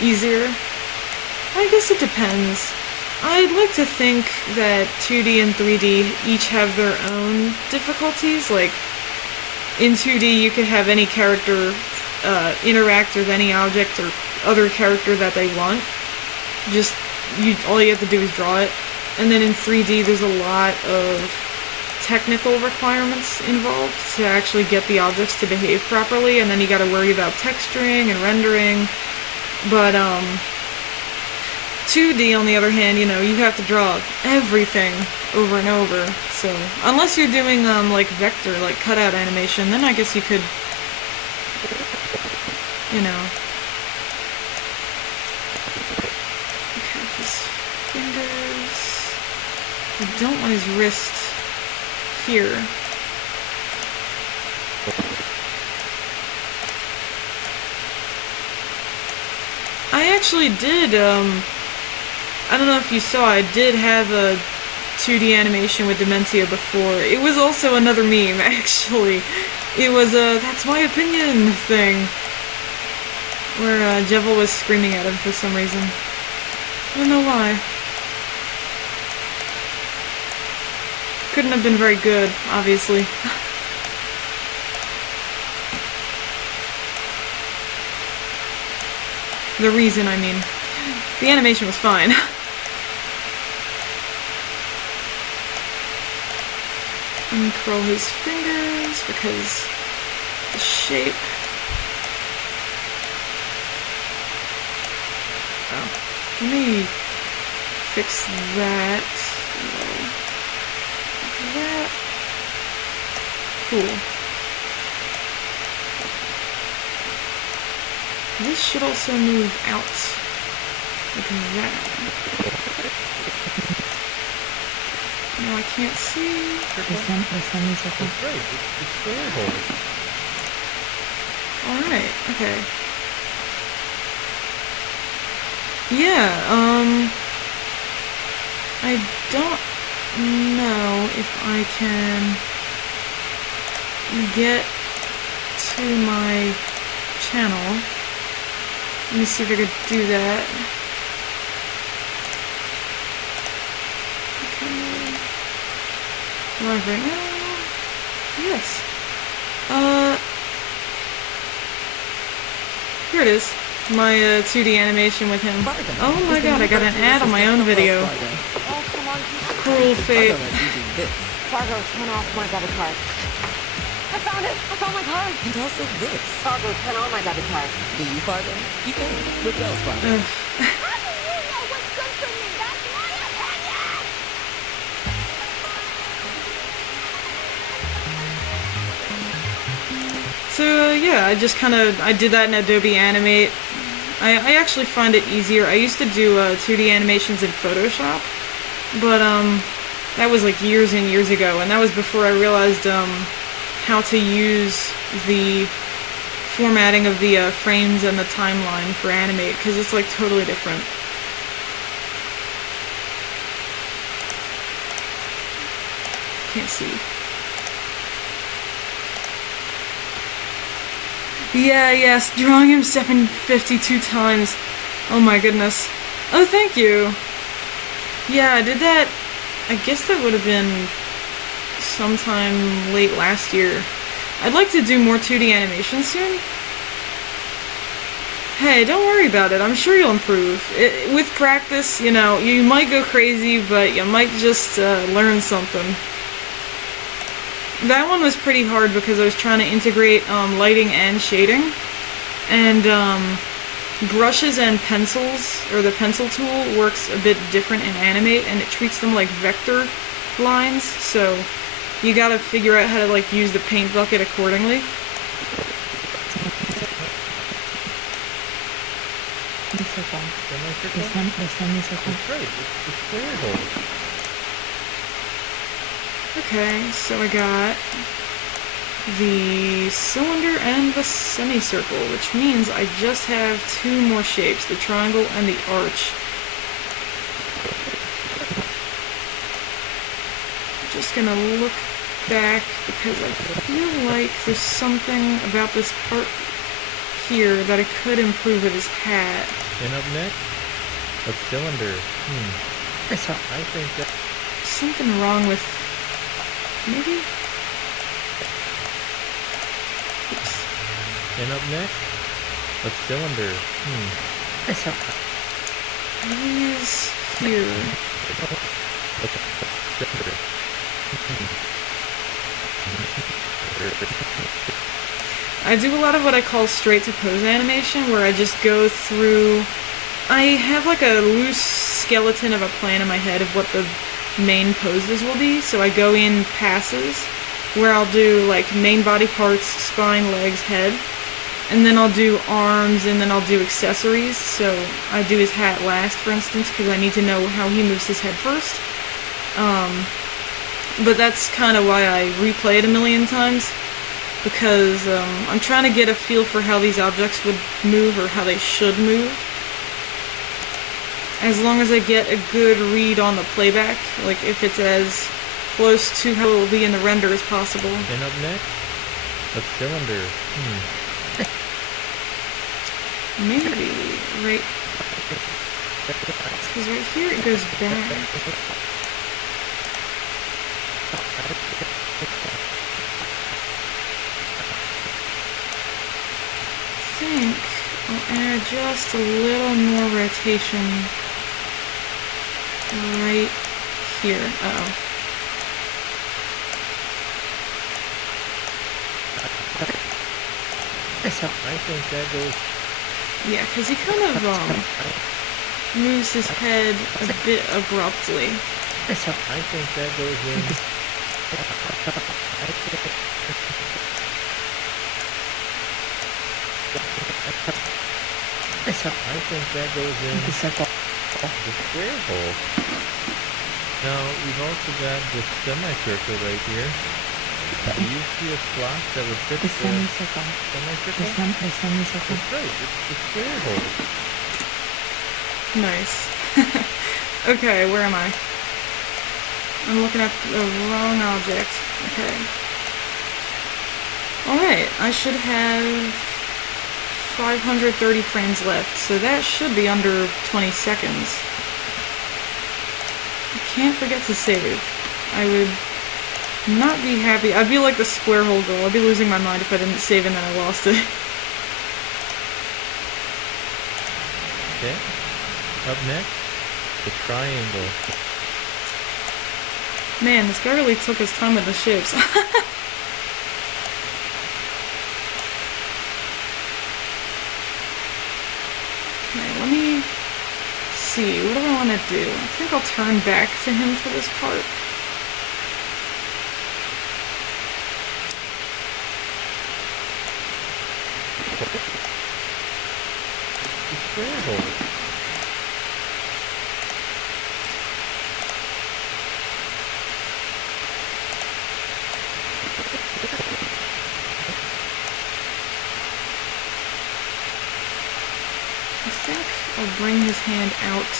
Easier? I guess it depends. I'd like to think that 2D and 3D each have their own difficulties. Like, in 2D you could have any character interact with any object or other character that they want. Just, all you have to do is draw it. And then in 3D there's a lot of technical requirements involved to actually get the objects to behave properly, and then you gotta worry about texturing and rendering. But, 2D, on the other hand, you know, you have to draw everything over and over. So, unless you're doing, like, vector, like, cutout animation, then I guess you could, you know. Okay, his fingers. I don't want his wrist here. I actually did, I don't know if you saw, I did have a 2D animation with Dementia before. It was also another meme, actually. It was a "that's my opinion" thing, where Jevil was screaming at him for some reason. I don't know why. Couldn't have been very good, obviously. The reason, I mean. The animation was fine. Uncurl his fingers because the shape. Oh, let me fix that. Like that. Cool. This should also move out. Like that. Now I can't see. That's great. It's variable. Alright, okay. Yeah, I don't know if I can get to my channel. Let me see if I could do that. Live right now. Yes. Here it is. My 2D animation with him. Oh my god, I got an ad on my own video. Cruel fate. Fargo, turn off my debit card. I found it! I found my card! And also this. Fargo, turn on my debit card. Do you, Fargo? You can. With Wells Fargo. How do you know what's good for me? That's my opinion! So yeah, I did that in Adobe Animate. I actually find it easier. I used to do 2D animations in Photoshop, but that was like years and years ago, and that was before I realized how to use the formatting of the frames and the timeline for Animate, because it's like totally different. Can't see. Yeah, yes, drawing him 752 times. Oh my goodness. Oh, thank you. Yeah, I did that. I guess that would have been sometime late last year. I'd like to do more 2D animation soon. Hey, don't worry about it. I'm sure you'll improve. With practice, you know, you might go crazy, but you might just learn something. That one was pretty hard because I was trying to integrate lighting and shading. And brushes and pencils, or the pencil tool, works a bit different in Animate, and it treats them like vector lines, so you gotta figure out how to, like, use the paint bucket accordingly. Semicircle. Semicircle? The semicircle. That's right, it's the square hole. Okay, so I got the cylinder and the semicircle, which means I just have two more shapes, the triangle and the arch. Just gonna look back because I feel like there's something about this part here that I could improve with his hat. And up next, a cylinder. This one. I think that... Something wrong with... maybe? Oops. And up next, a cylinder. This one. These here. Cylinder. I do a lot of what I call straight to pose animation, where I just go through... I have like a loose skeleton of a plan in my head of what the main poses will be, so I go in passes, where I'll do like main body parts, spine, legs, head, and then I'll do arms, and then I'll do accessories, so I do his hat last, for instance, because I need to know how he moves his head first. But that's kind of why I replay it a million times, because I'm trying to get a feel for how these objects would move, or how they should move. As long as I get a good read on the playback, like if it's as close to how it will be in the render as possible. And up next, a cylinder. Maybe right, because right here it goes back. I think I'll add just a little more rotation right here. Uh-oh. This one. I think that goes... Yeah, because he kind of moves his head a bit abruptly. This one. I think that goes in... This one. I think that goes in The circle. the square hole. Now, we've also got this semicircle right here. Do you see a slot that would fit The the semicircle. semicircle? The semicircle. That's right, it's the square hole. Nice. Okay, where am I? I'm looking at the wrong object. Okay. Alright, I should have 530 frames left, so that should be under 20 seconds. I can't forget to save. I would not be happy. I'd be like the square hole girl. I'd be losing my mind if I didn't save and then I lost it. Okay. Up next, the triangle. Man, this guy really took his time with the shapes. Okay, let me see. What do I want to do? I think I'll turn back to him for this part. The square hole. I think I'll bring his hand out.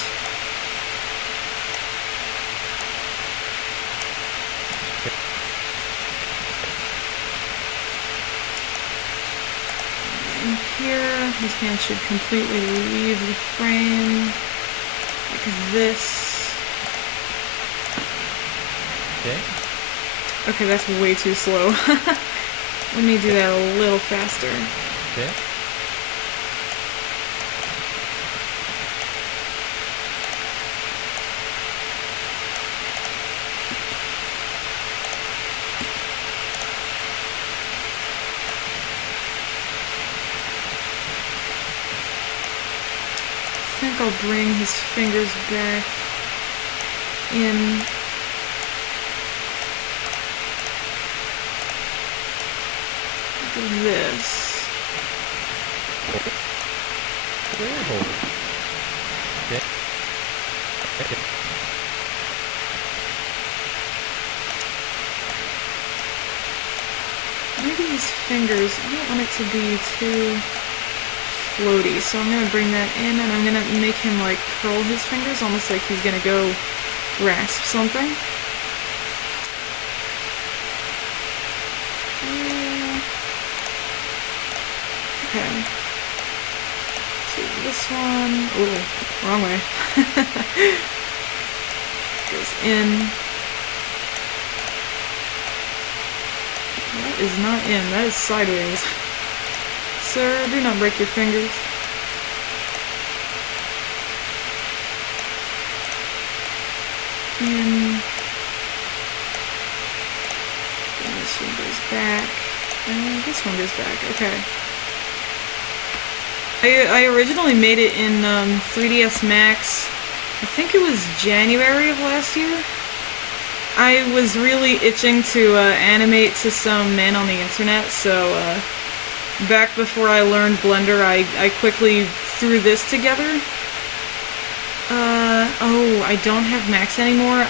And here, his hand should completely leave the frame, like this. Okay. Okay, that's way too slow. Let me do that a little faster. Okay. think I'll bring his fingers back in. Like this. Square hole. Okay. Okay. Maybe his fingers, I don't want it to be too floaty, so I'm gonna bring that in and I'm gonna make him like curl his fingers, almost like he's gonna go grasp something. Okay. So this one, oh, wrong way. Goes in. That is not in, that is sideways. Sir, do not break your fingers. In. And this one goes back. And this one goes back, okay. I originally made it in 3ds Max, I think it was January of last year. I was really itching to animate to some man on the internet, so back before I learned Blender, I quickly threw this together. Oh, I don't have Max anymore.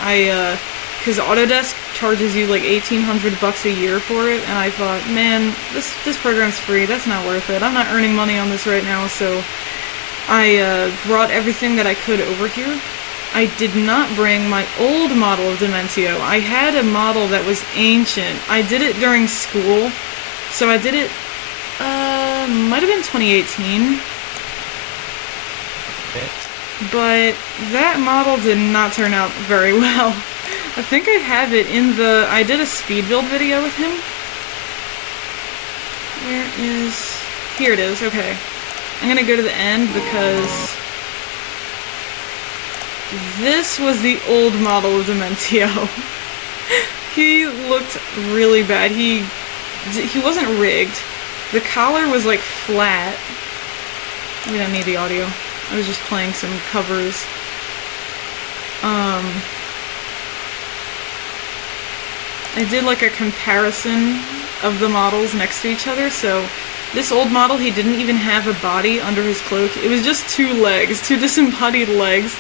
Because Autodesk charges you like $1,800 a year for it, and I thought, man, this program's free, that's not worth it. I'm not earning money on this right now, so I brought everything that I could over here. I did not bring my old model of Dementio. I had a model that was ancient. I did it during school, so I did it, might have been 2018. But that model did not turn out very well. I think I have it in the... I did a speed build video with him. Where is... Here it is, okay. I'm gonna go to the end because... This was the old model of Dementio. He looked really bad. He wasn't rigged. The collar was like flat. We don't need the audio. I was just playing some covers. I did like a comparison of the models next to each other, so this old model, he didn't even have a body under his cloak. It was just two legs, two disembodied legs,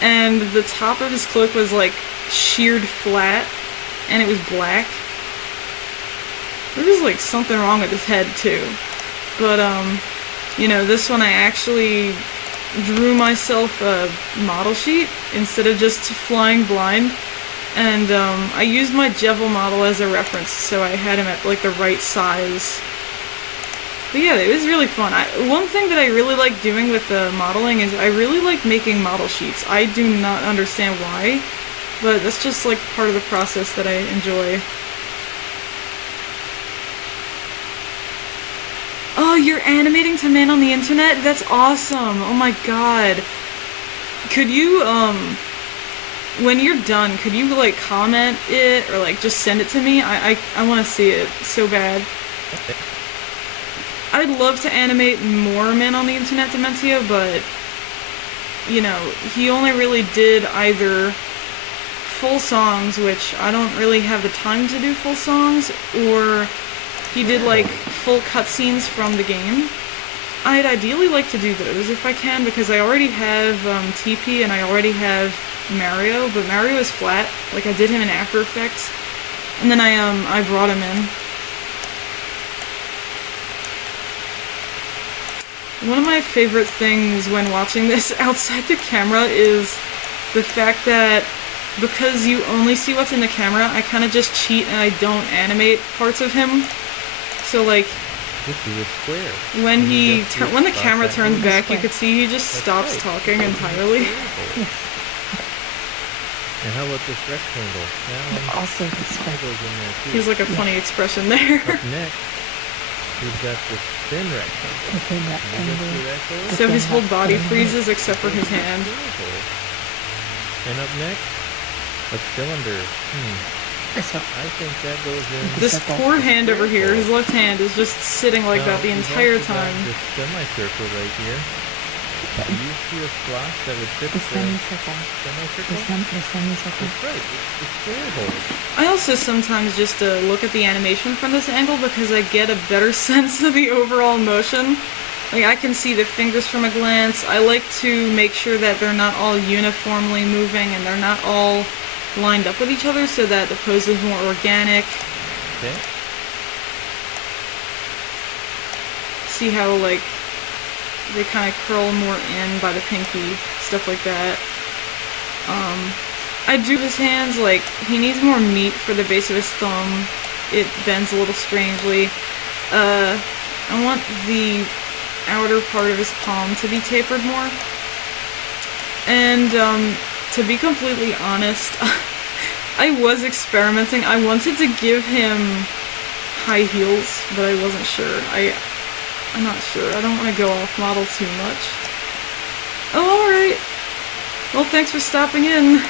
and the top of his cloak was like sheared flat, and it was black. There was like something wrong with his head too. But you know, this one I actually drew myself a model sheet instead of just flying blind. And I used my Jevil model as a reference, so I had him at like the right size. But yeah, it was really fun. One thing that I really like doing with modeling is I really like making model sheets. I do not understand why, but that's just like part of the process that I enjoy. Oh, you're animating to man on the internet? That's awesome! Oh my god. Could you, when you're done, could you like comment it or like just send it to me? I want to see it so bad. I'd love to animate more men on the internet Dementio, but you know, he only really did either full songs, which I don't really have the time to do full songs, or he did like full cutscenes from the game. I'd ideally like to do those if I can, because I already have TP and I already have Mario, but Mario is flat. Like I did him in After Effects, and then I brought him in. One of my favorite things when watching this outside the camera is the fact that because you only see what's in the camera, I kind of just cheat and I don't animate parts of him. So like, this is a square. When when the camera turns back, you could see he just stops talking entirely. And how about this rectangle? That one Also this way. goes in there too. He has like a funny expression there. Up next, we've got this thin rectangle. Within that Can you see that goes? So his whole body freezes except for his hand. And up next, a cylinder. This way. I think that goes in. This poor hand over here, his left hand, is just sitting like that the We've entire also got time. this semicircle right here. Do you see a slot that would fit The the semicircle. semicircle? The semicircle. That's right. It's square holes. I also sometimes just look at the animation from this angle because I get a better sense of the overall motion. Like, I can see the fingers from a glance. I like to make sure that they're not all uniformly moving and they're not all lined up with each other so that the pose is more organic. Okay. See how, like, they kind of curl more in by the pinky, stuff like that. I do his hands, like, he needs more meat for the base of his thumb. It bends a little strangely. I want the outer part of his palm to be tapered more. And, to be completely honest, I was experimenting. I wanted to give him high heels, but I wasn't sure. I'm not sure. I don't want to go off model too much. Oh, alright. Well, thanks for stopping in.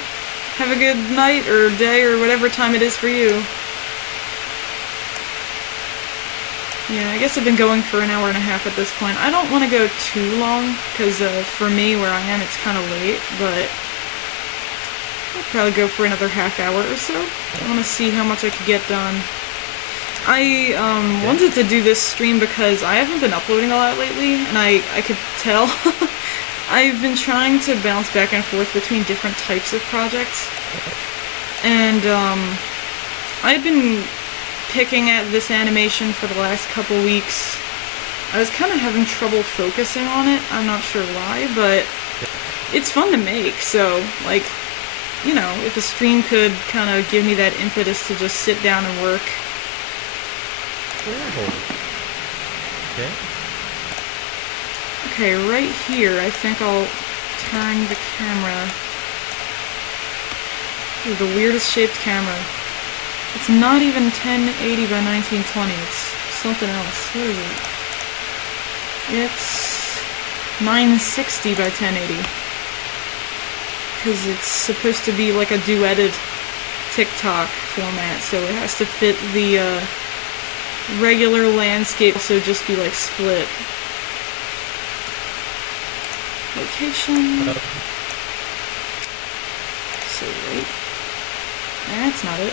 Have a good night or day or whatever time it is for you. Yeah, I guess I've been going for an hour and a half at this point. I don't want to go too long, because for me, where I am, it's kind of late, but I'll probably go for another half hour or so. I want to see how much I could get done. I wanted to do this stream because I haven't been uploading a lot lately, and I could tell. I've been trying to bounce back and forth between different types of projects, and I've been picking at this animation for the last couple weeks. I was kind of having trouble focusing on it. I'm not sure why, but it's fun to make, so, like, you know, if a stream could kind of give me that impetus to just sit down and work. Square hole. Okay. Okay, right here, I think I'll turn the camera. Ooh, the weirdest shaped camera. It's not even 1080 by 1920, it's something else. What is it? It's 960 by 1080. Because it's supposed to be like a duetted TikTok format, so it has to fit the regular landscape, so just be like split. Location. So right. That's not it.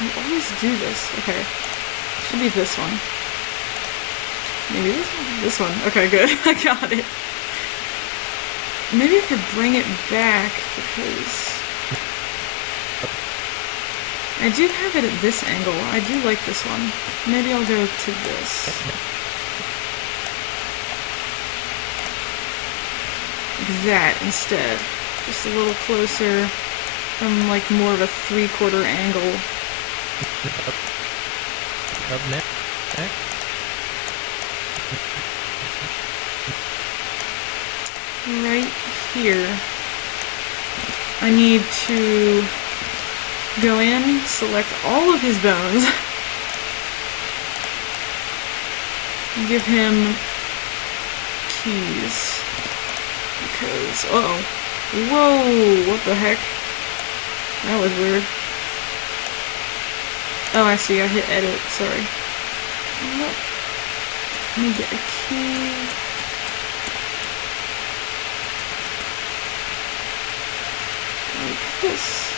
I always do this. Okay. Should be this one. Maybe this one? This one. Okay, good. I got it. Maybe I could bring it back because I do have it at this angle. I do like this one. Maybe I'll go to this. Like that instead. Just a little closer from like more of a 3/4 angle. Up next. Right here, I need to go in, select all of his bones, and give him keys. Because, uh-oh. Whoa, what the heck? That was weird. Oh, I see, I hit edit, sorry. Let me get a key. Like this.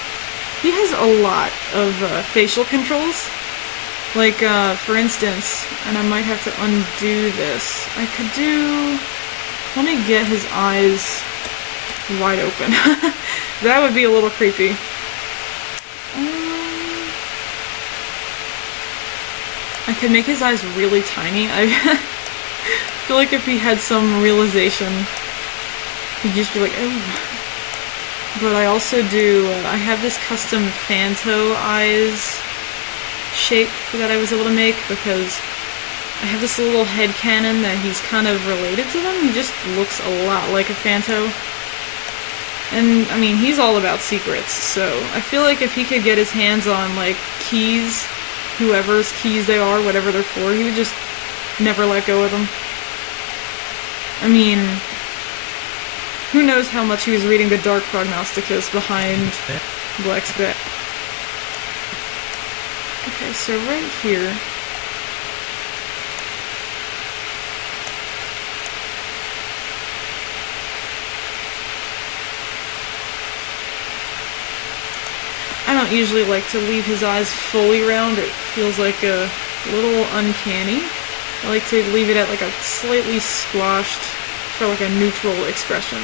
He has a lot of facial controls. Like, for instance, and I might have to undo this. I could do... Let me get his eyes wide open. That would be a little creepy. I could make his eyes really tiny. I feel like if he had some realization, he'd just be like, oh. But I also do, I have this custom Fanto eyes shape that I was able to make because I have this little headcanon that he's kind of related to them. He just looks a lot like a Fanto. And, I mean, he's all about secrets, so I feel like if he could get his hands on, like, keys, whoever's keys they are, whatever they're for, he would just never let go of them. I mean, who knows how much he was reading the Dark Prognosticus behind Black's back. Okay, so right here, don't usually like to leave his eyes fully round. It feels like a little uncanny. I like to leave it at like a slightly squashed for like a neutral expression.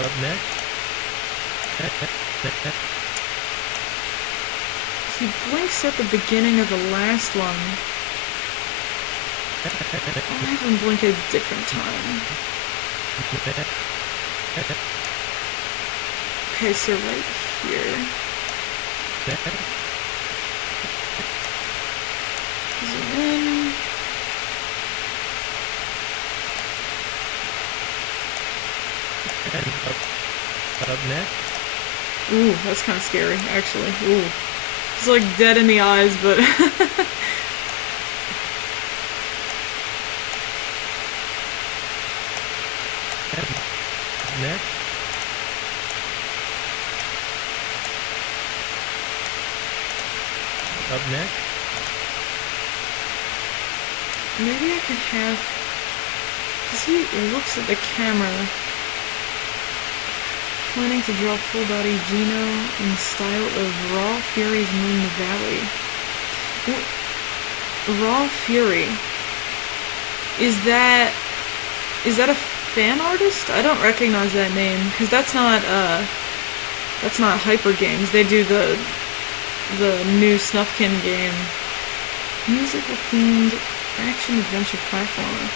Up next. He blinks at the beginning of the last one. I'll have him blink at a different time. Okay, so right here. Zoom in. Up next. Ooh, that's kind of scary, actually. Ooh. It's like dead in the eyes, but... Next. Up next. Maybe I could have... Cause he looks at the camera. Planning to draw full-body Gino in the style of Raw Fury's Moon Valley. Raw Fury. Is that a fan artist? I don't recognize that name, because that's not Hyper Games. They do the new Snufkin game. Musical themed action adventure platformer.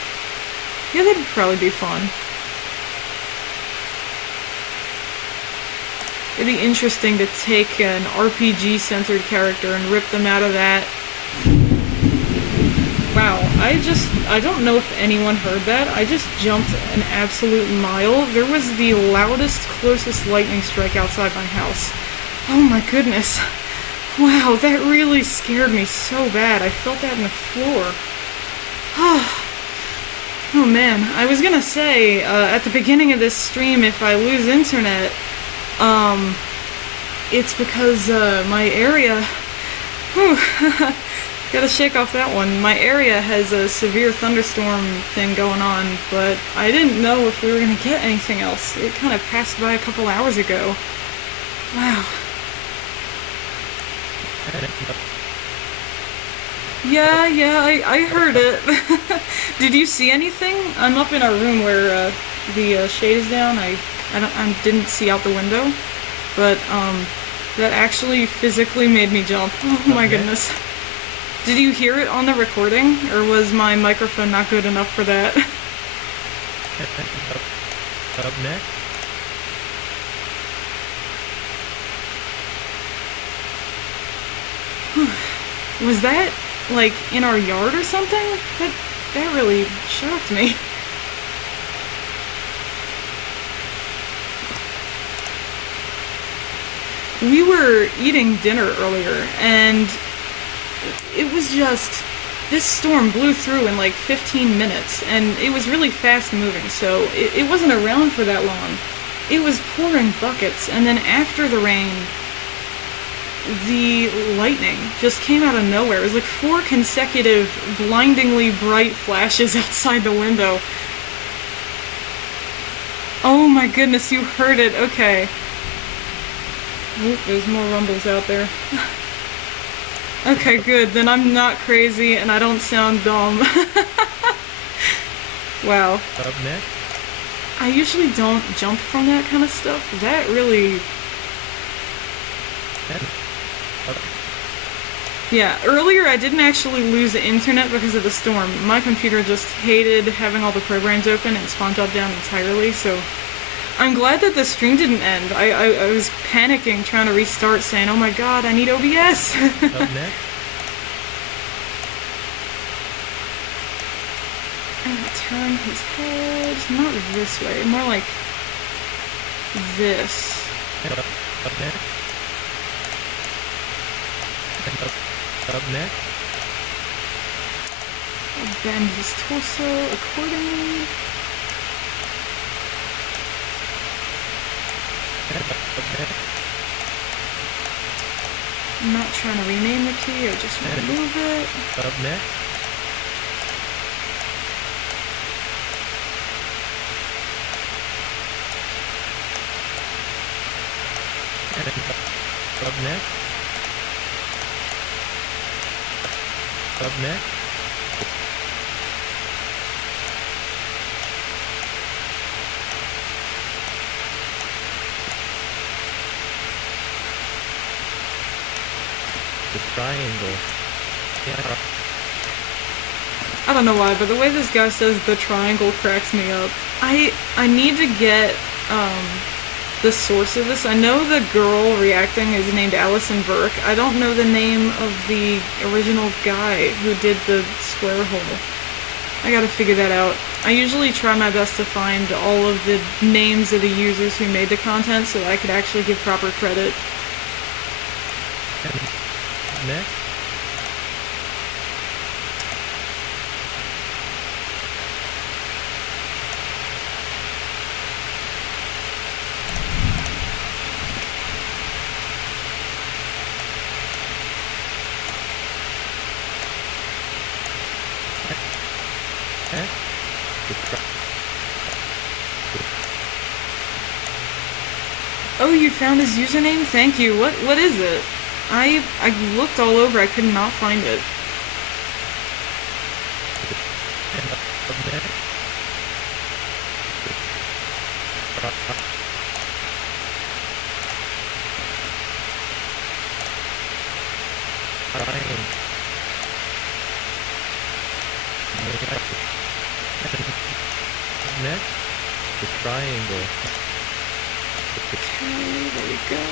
Yeah, that'd probably be fun. It'd be interesting to take an RPG-centered character and rip them out of that. Wow, I don't know if anyone heard that. I just jumped an absolute mile. There was the loudest, closest lightning strike outside my house. Oh my goodness. Wow, that really scared me so bad. I felt that in the floor. Oh man, I was gonna say, at the beginning of this stream, if I lose internet, it's because, my area... Whew, gotta shake off that one. My area has a severe thunderstorm thing going on, but I didn't know if we were gonna get anything else. It kind of passed by a couple hours ago. Wow. Yeah, I heard it. Did you see anything? I'm up in our room where, the shade is down. I didn't see out the window, but that actually physically made me jump. Oh my goodness. Did you hear it on the recording, or was my microphone not good enough for that? Up next. Was that, like, in our yard or something? That really shocked me. We were eating dinner earlier, and it was just... This storm blew through in like 15 minutes, and it was really fast moving, so it wasn't around for that long. It was pouring buckets, and then after the rain, the lightning just came out of nowhere. It was like 4 consecutive, blindingly bright flashes outside the window. Oh my goodness, you heard it. Okay. Oop, there's more rumbles out there. Okay, good. Then I'm not crazy and I don't sound dumb. Wow. Up next. I usually don't jump from that kind of stuff. That really... Yeah, earlier I didn't actually lose the internet because of the storm. My computer just hated having all the programs open and SpongeBob down entirely, so... I'm glad that the stream didn't end. I was panicking trying to restart, saying, oh my god, I need OBS! Up next. I'm gonna turn his head, not this way, more like this. Up next. Up next. I'll bend his torso accordingly. I'm not trying to rename the key, I just want to move it. Up next. Up next. Up next. The triangle. Yeah. I don't know why, but the way this guy says the triangle cracks me up. I need to get the source of this. I know the girl reacting is named Allison Burke. I don't know the name of the original guy who did the square hole. I gotta figure that out. I usually try my best to find all of the names of the users who made the content so I could actually give proper credit. Next. Oh, you found his username? Thank you. What is it? I looked all over, I could not find it. Next, the triangle. Okay, there we go.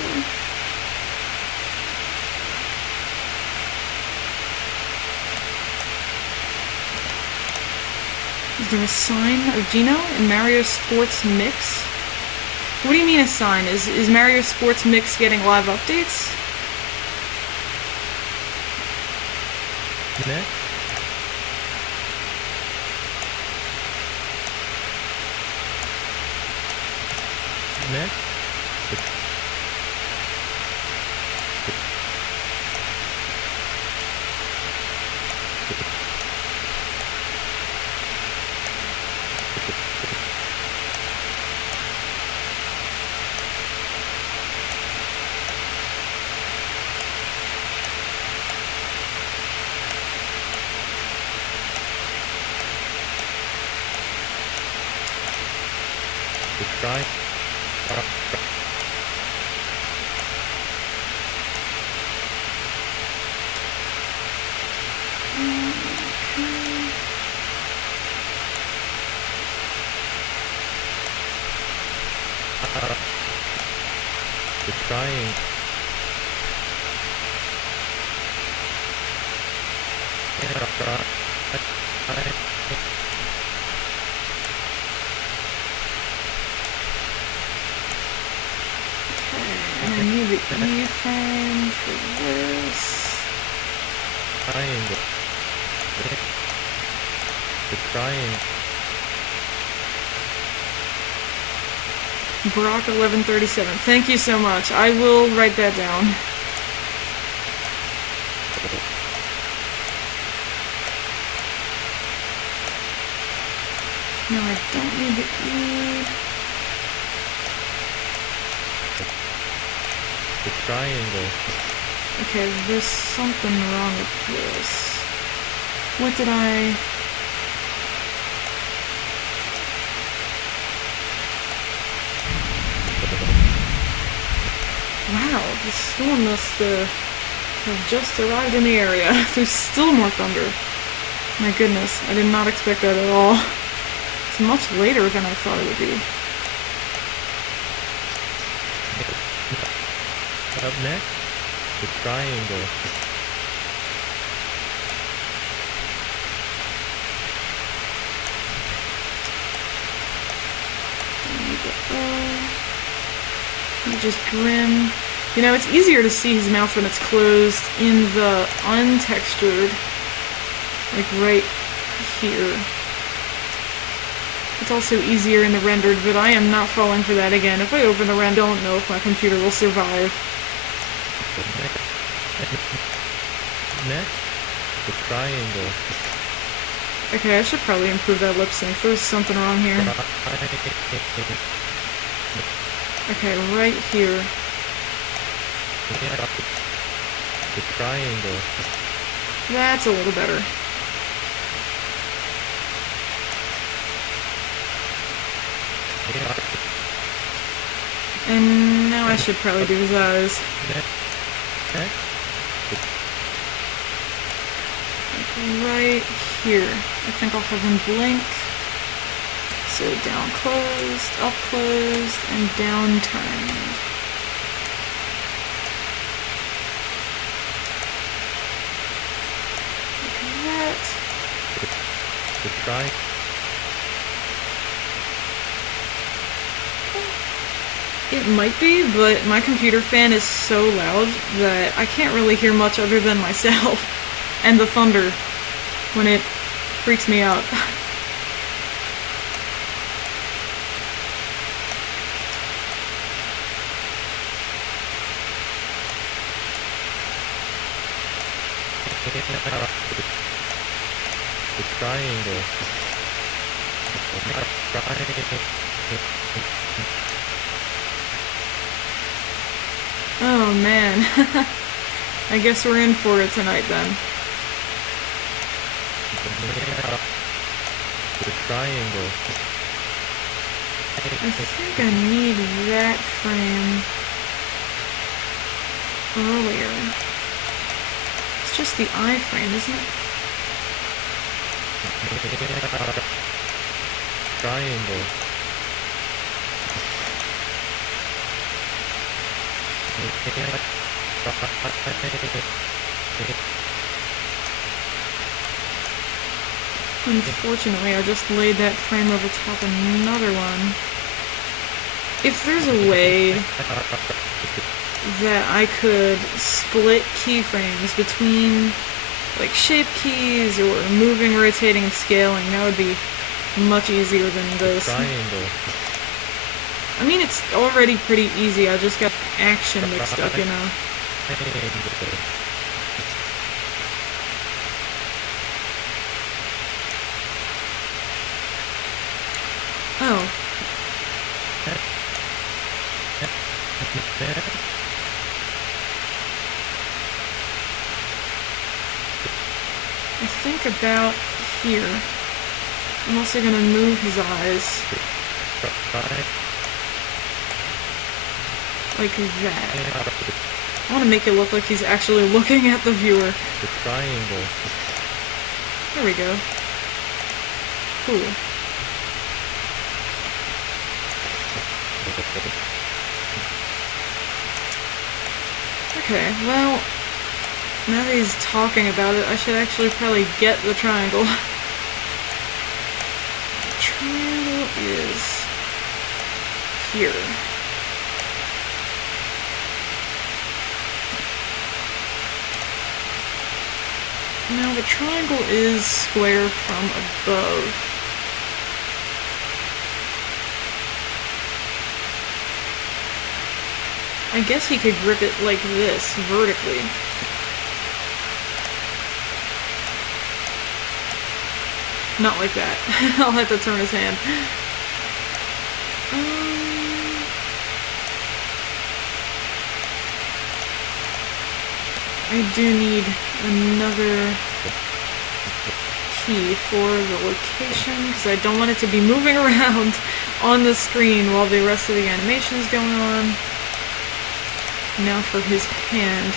Is there a sign of Gino in Mario Sports Mix? What do you mean a sign? Is Mario Sports Mix getting live updates? Next. Next. Try. The triangle. And I need the E-frame for this. Triangle. The triangle. Brock 1137. Thank you so much. I will write that down. No, I don't need the E. The triangle. Okay, there's something wrong with this. What did I... Wow, the storm must have just arrived in the area. There's still more thunder. My goodness, I did not expect that at all. It's much later than I thought it would be. Up next, the triangle. Just grin. You know, it's easier to see his mouth when it's closed in the untextured, like right here. It's also easier in the rendered, but I am not falling for that again. If I open the render, I don't know if my computer will survive. Next, the triangle. Okay, I should probably improve that lip sync. There's something wrong here. Okay, right here. The triangle. That's a little better. And now I should probably do his eyes. Next. Like right here. I think I'll have him blink. So down closed, up closed, and down turned. Look at that. The triangle. It might be, but my computer fan is so loud that I can't really hear much other than myself and the thunder when it freaks me out. The triangle. Oh man. I guess we're in for it tonight then. The triangle. I think I need that frame earlier. It's just the eye frame, isn't it? Triangle. Unfortunately, I just laid that frame over top another one. If there's a way that I could split keyframes between like shape keys or moving, rotating, and scaling, that would be much easier than this. Triangle. I mean, it's already pretty easy, I just got action mixed up, you know. Oh. I think about here. I'm also gonna move his eyes. Like that. I want to make it look like he's actually looking at the viewer. The triangle. There we go. Cool. Okay, well, now that he's talking about it, I should actually probably get the triangle. The triangle is here. Now the triangle is square from above. I guess he could grip it like this, vertically. Not like that. I'll have to turn his hand. I do need another key for the location, because I don't want it to be moving around on the screen while the rest of the animation is going on. Now for his hand.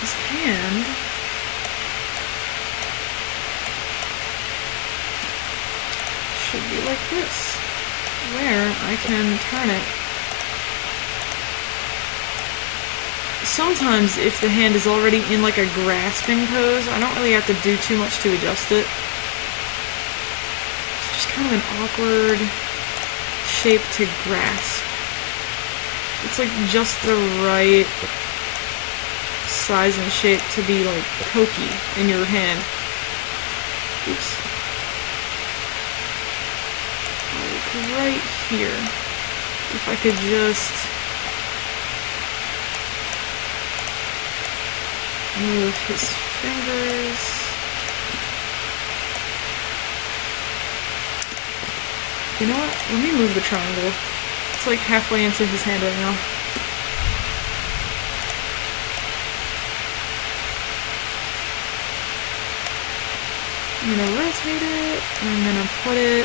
His hand... should be like this, where I can turn it. Sometimes if the hand is already in like a grasping pose, I don't really have to do too much to adjust it. It's just kind of an awkward shape to grasp. It's like just the right size and shape to be like pokey in your hand. Oops. Like right here. If I could just move his fingers. You know what? Let me move the triangle. It's like halfway into his hand right now. I'm gonna rotate it, and I'm gonna put it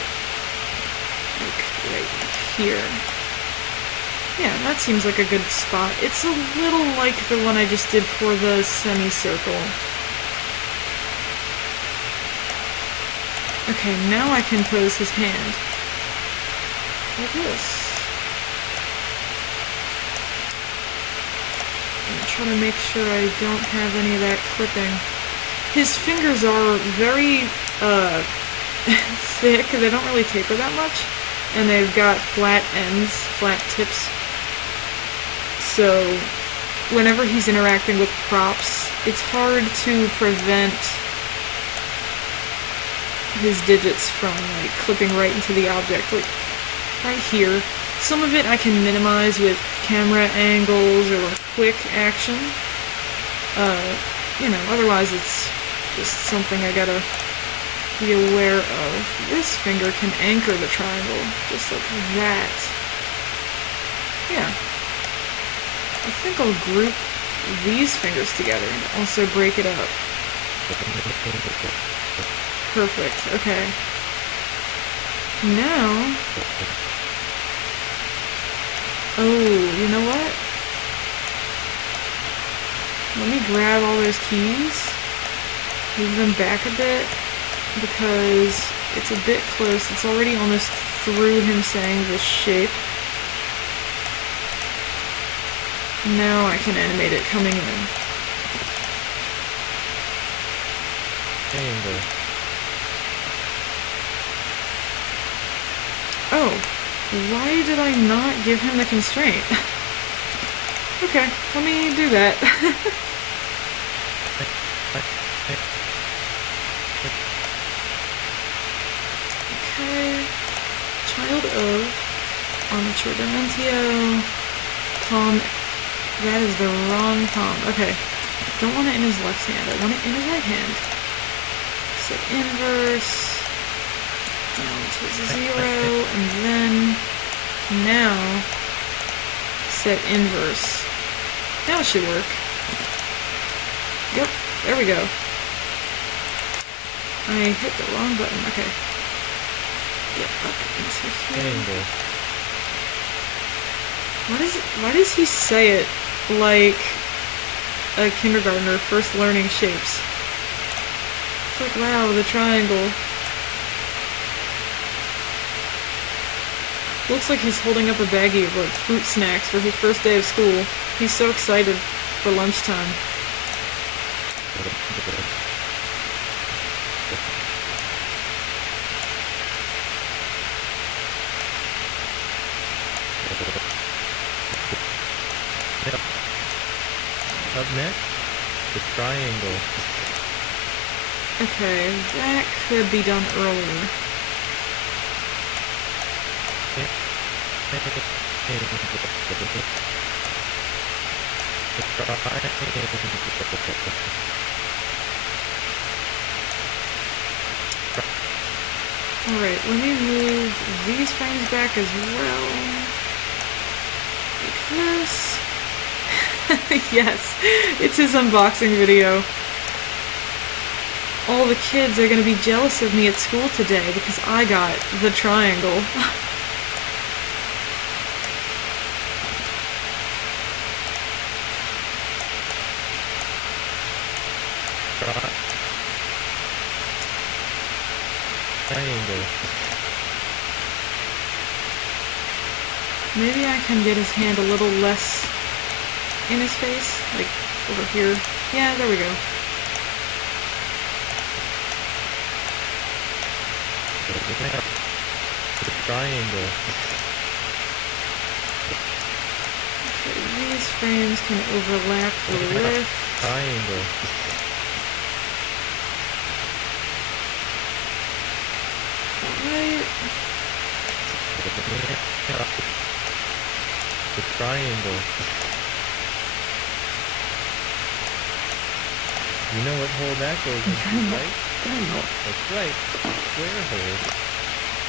like right here. Yeah, that seems like a good spot. It's a little like the one I just did for the semicircle. Okay, now I can pose his hand. Like this. And try to make sure I don't have any of that clipping. His fingers are very thick. They don't really taper that much. And they've got flat ends, flat tips. So whenever he's interacting with props, it's hard to prevent his digits from like clipping right into the object. Like right here. Some of it I can minimize with camera angles or quick action. You know, otherwise it's just something I gotta be aware of. This finger can anchor the triangle, just like that. Yeah. I think I'll group these fingers together and also break it up. Perfect, okay. Now... Oh, you know what? Let me grab all those keys, move them back a bit, because it's a bit close. It's already almost through him saying this shape. Now I can animate it coming in. Angle. Oh, why did I not give him the constraint? Okay, let me do that. Okay, child of armature dimentio, palm. That is the wrong palm. Okay, don't want it in his left hand. I want it in his right hand. Set inverse, down to 0, and then now set inverse. Now it should work. Yep, there we go. I hit the wrong button. Okay. Get up into here. Angle. Why does he say it like a kindergartner first learning shapes? It's like, wow, the triangle. Looks like he's holding up a baggie of like fruit snacks for his first day of school. He's so excited for lunchtime. Up next, the triangle. Okay, that could be done earlier. Alright, let me move these frames back as well. Like this. Yes, it's his unboxing video. All the kids are gonna be jealous of me at school today because I got the triangle. Triangle. Maybe I can get his hand a little less in his face, like over here. Yeah, there we go. The triangle. Okay, these frames can overlap the lift. Triangle. Alright. The triangle. You know what hole that goes into, right? Triangle. That's right. Square hole.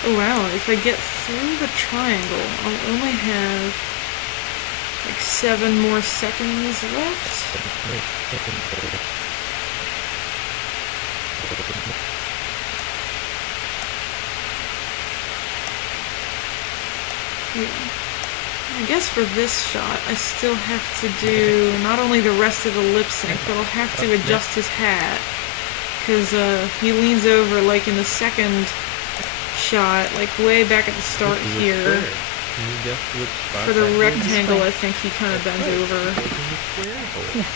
Oh wow, if I get through the triangle, I'll only have like 7 more seconds left. Yeah. I guess for this shot, I still have to do not only the rest of the lip sync, but I'll have to adjust his hat. Because he leans over like in the second shot, like way back at the start here. Can you guess which spot For the that is? rectangle, I think he kind of bends over. Goes in the square hole. Yes.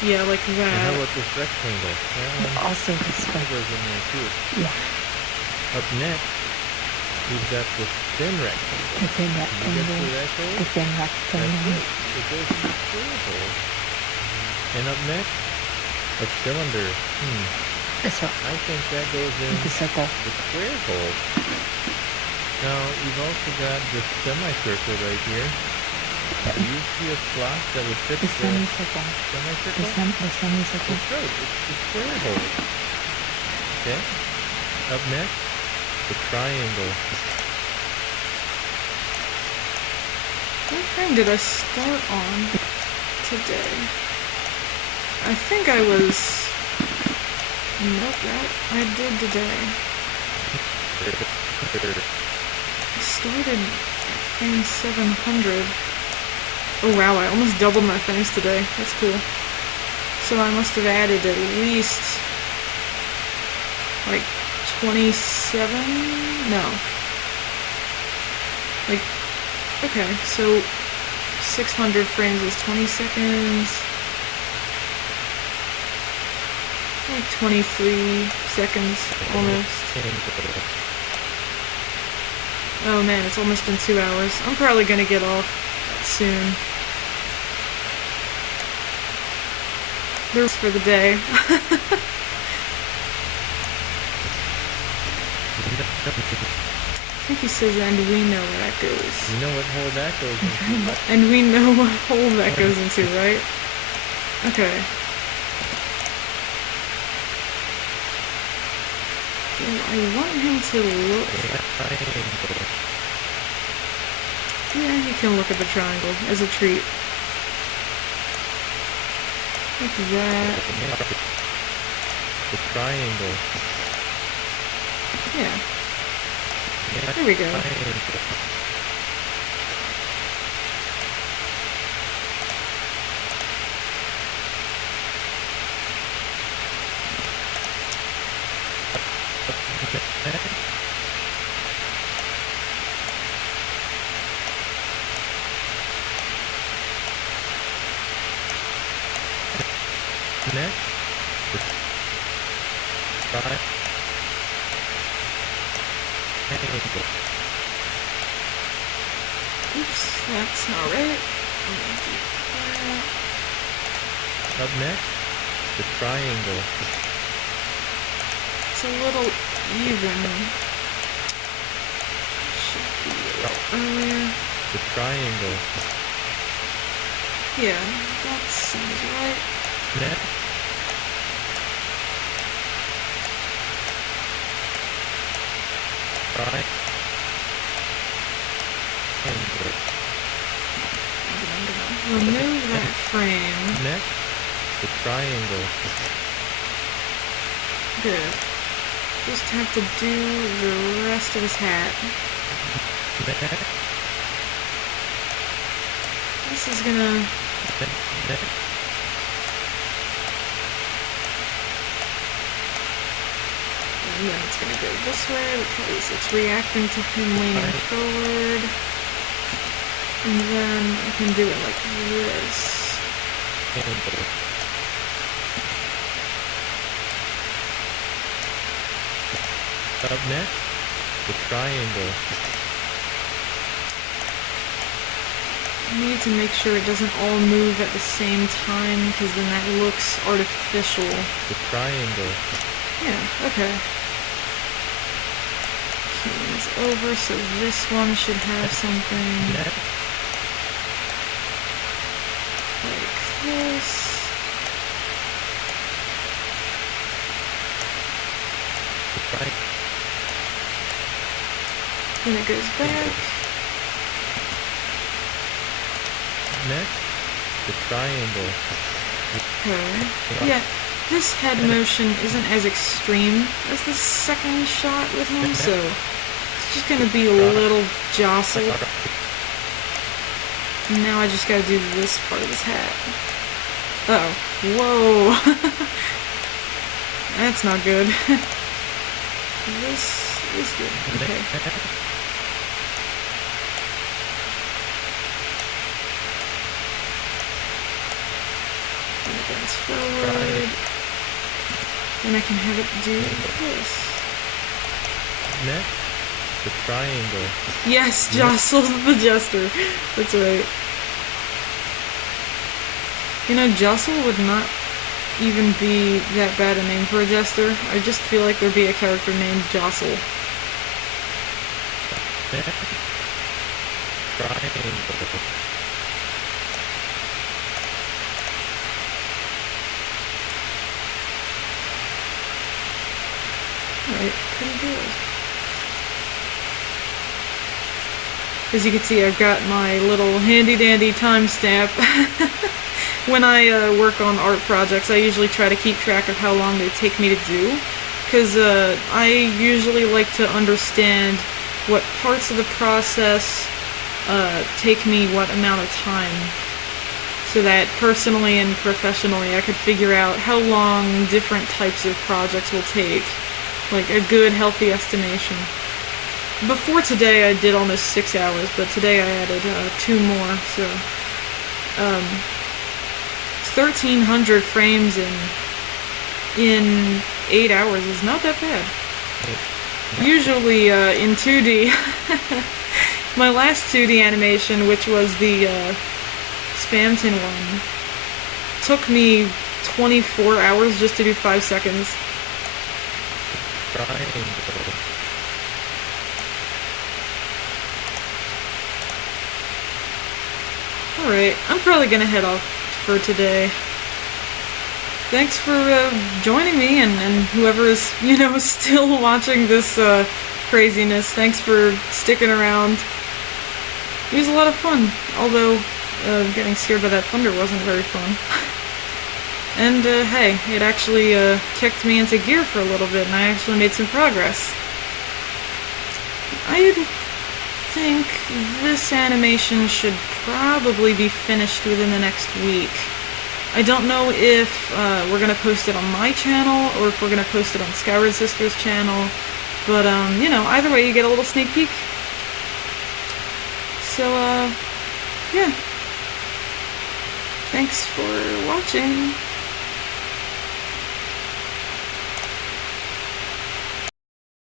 Yeah, like And how that. about this rectangle? That one Also this way. goes in there too. Yeah. Up next, we've got the thin rectangle. The thin Can you guess rectangle. where that goes? The thin That's rectangle. it. It goes in the square hole. And up next, a cylinder. This one. I think that goes in The circle. the square hole. Now, you've also got this semicircle right here. Do you see a slot that would fit The the semicircle. semicircle? The semicircle. That's right, it's the square hole. Okay. Up next, the triangle. What frame did I start on today? I think I was... Nope, that I did today. I started at frame 700. Oh wow, I almost doubled my frames today. That's cool. So I must have added at least like 27? No. Like, okay, so 600 frames is 20 seconds. Like 23 seconds, almost. Oh man, it's almost been 2 hours. I'm probably gonna get off soon. There's for the day. I think he says, and we know where that goes. You know what hole that goes into? And we know what hole that goes into, right? Okay. So I want him to look... Yeah, he can look at the triangle as a treat. Like that. The triangle. Yeah. There we go. Next, the triangle. Oops, that's not right. I'm gonna do that. Up next, the triangle. It's a little even. Should be a little earlier. The triangle. Yeah, that seems right. Next, triangle. I'm gonna remove that frame. Next, the triangle. Good. Just have to do the rest of his hat. Next, This is gonna... next, And then it's gonna go this way because it's reacting to him leaning forward. And then I can do it like this. angle. Up next, the triangle. I need to make sure it doesn't all move at the same time because then that looks artificial. The triangle. Yeah, okay. Keys over, so this one should have something Next, like this. the triangle. Then it goes back. Next, the triangle. Okay. Yeah, this head motion isn't as extreme as the second shot with him, so it's just gonna be a little jostle. Now I just gotta do this part of his hat. Uh-oh. Whoa. That's not good. This is good. Okay. And it bends forward. And I can have it do this. Next, the triangle. Yes, Jostle the Jester. That's right. You know, Jostle would not even be that bad a name for a jester. I just feel like there'd be a character named Jostle. Next, triangle. Alright, pretty good. As you can see, I've got my little handy-dandy timestamp. When I work on art projects, I usually try to keep track of how long they take me to do, because I usually like to understand what parts of the process take me what amount of time, so that personally and professionally I could figure out how long different types of projects will take, like a good, healthy estimation. Before today I did almost 6 hours, but today I added 2 more, so 1,300 frames in 8 hours is not that bad. Usually in 2D, my last 2D animation, which was the Spamton one, took me 24 hours just to do 5 seconds. Triangle. Alright, I'm probably gonna head off for today. Thanks for joining me, and whoever is, you know, still watching this craziness, thanks for sticking around. It was a lot of fun, although getting scared by that thunder wasn't very fun. And hey, it actually kicked me into gear for a little bit, and I actually made some progress. I think this animation should probably be finished within the next week. I don't know if we're going to post it on my channel, or if we're going to post it on Skyward Sisters' channel, but, you know, either way you get a little sneak peek. So, yeah. Thanks for watching.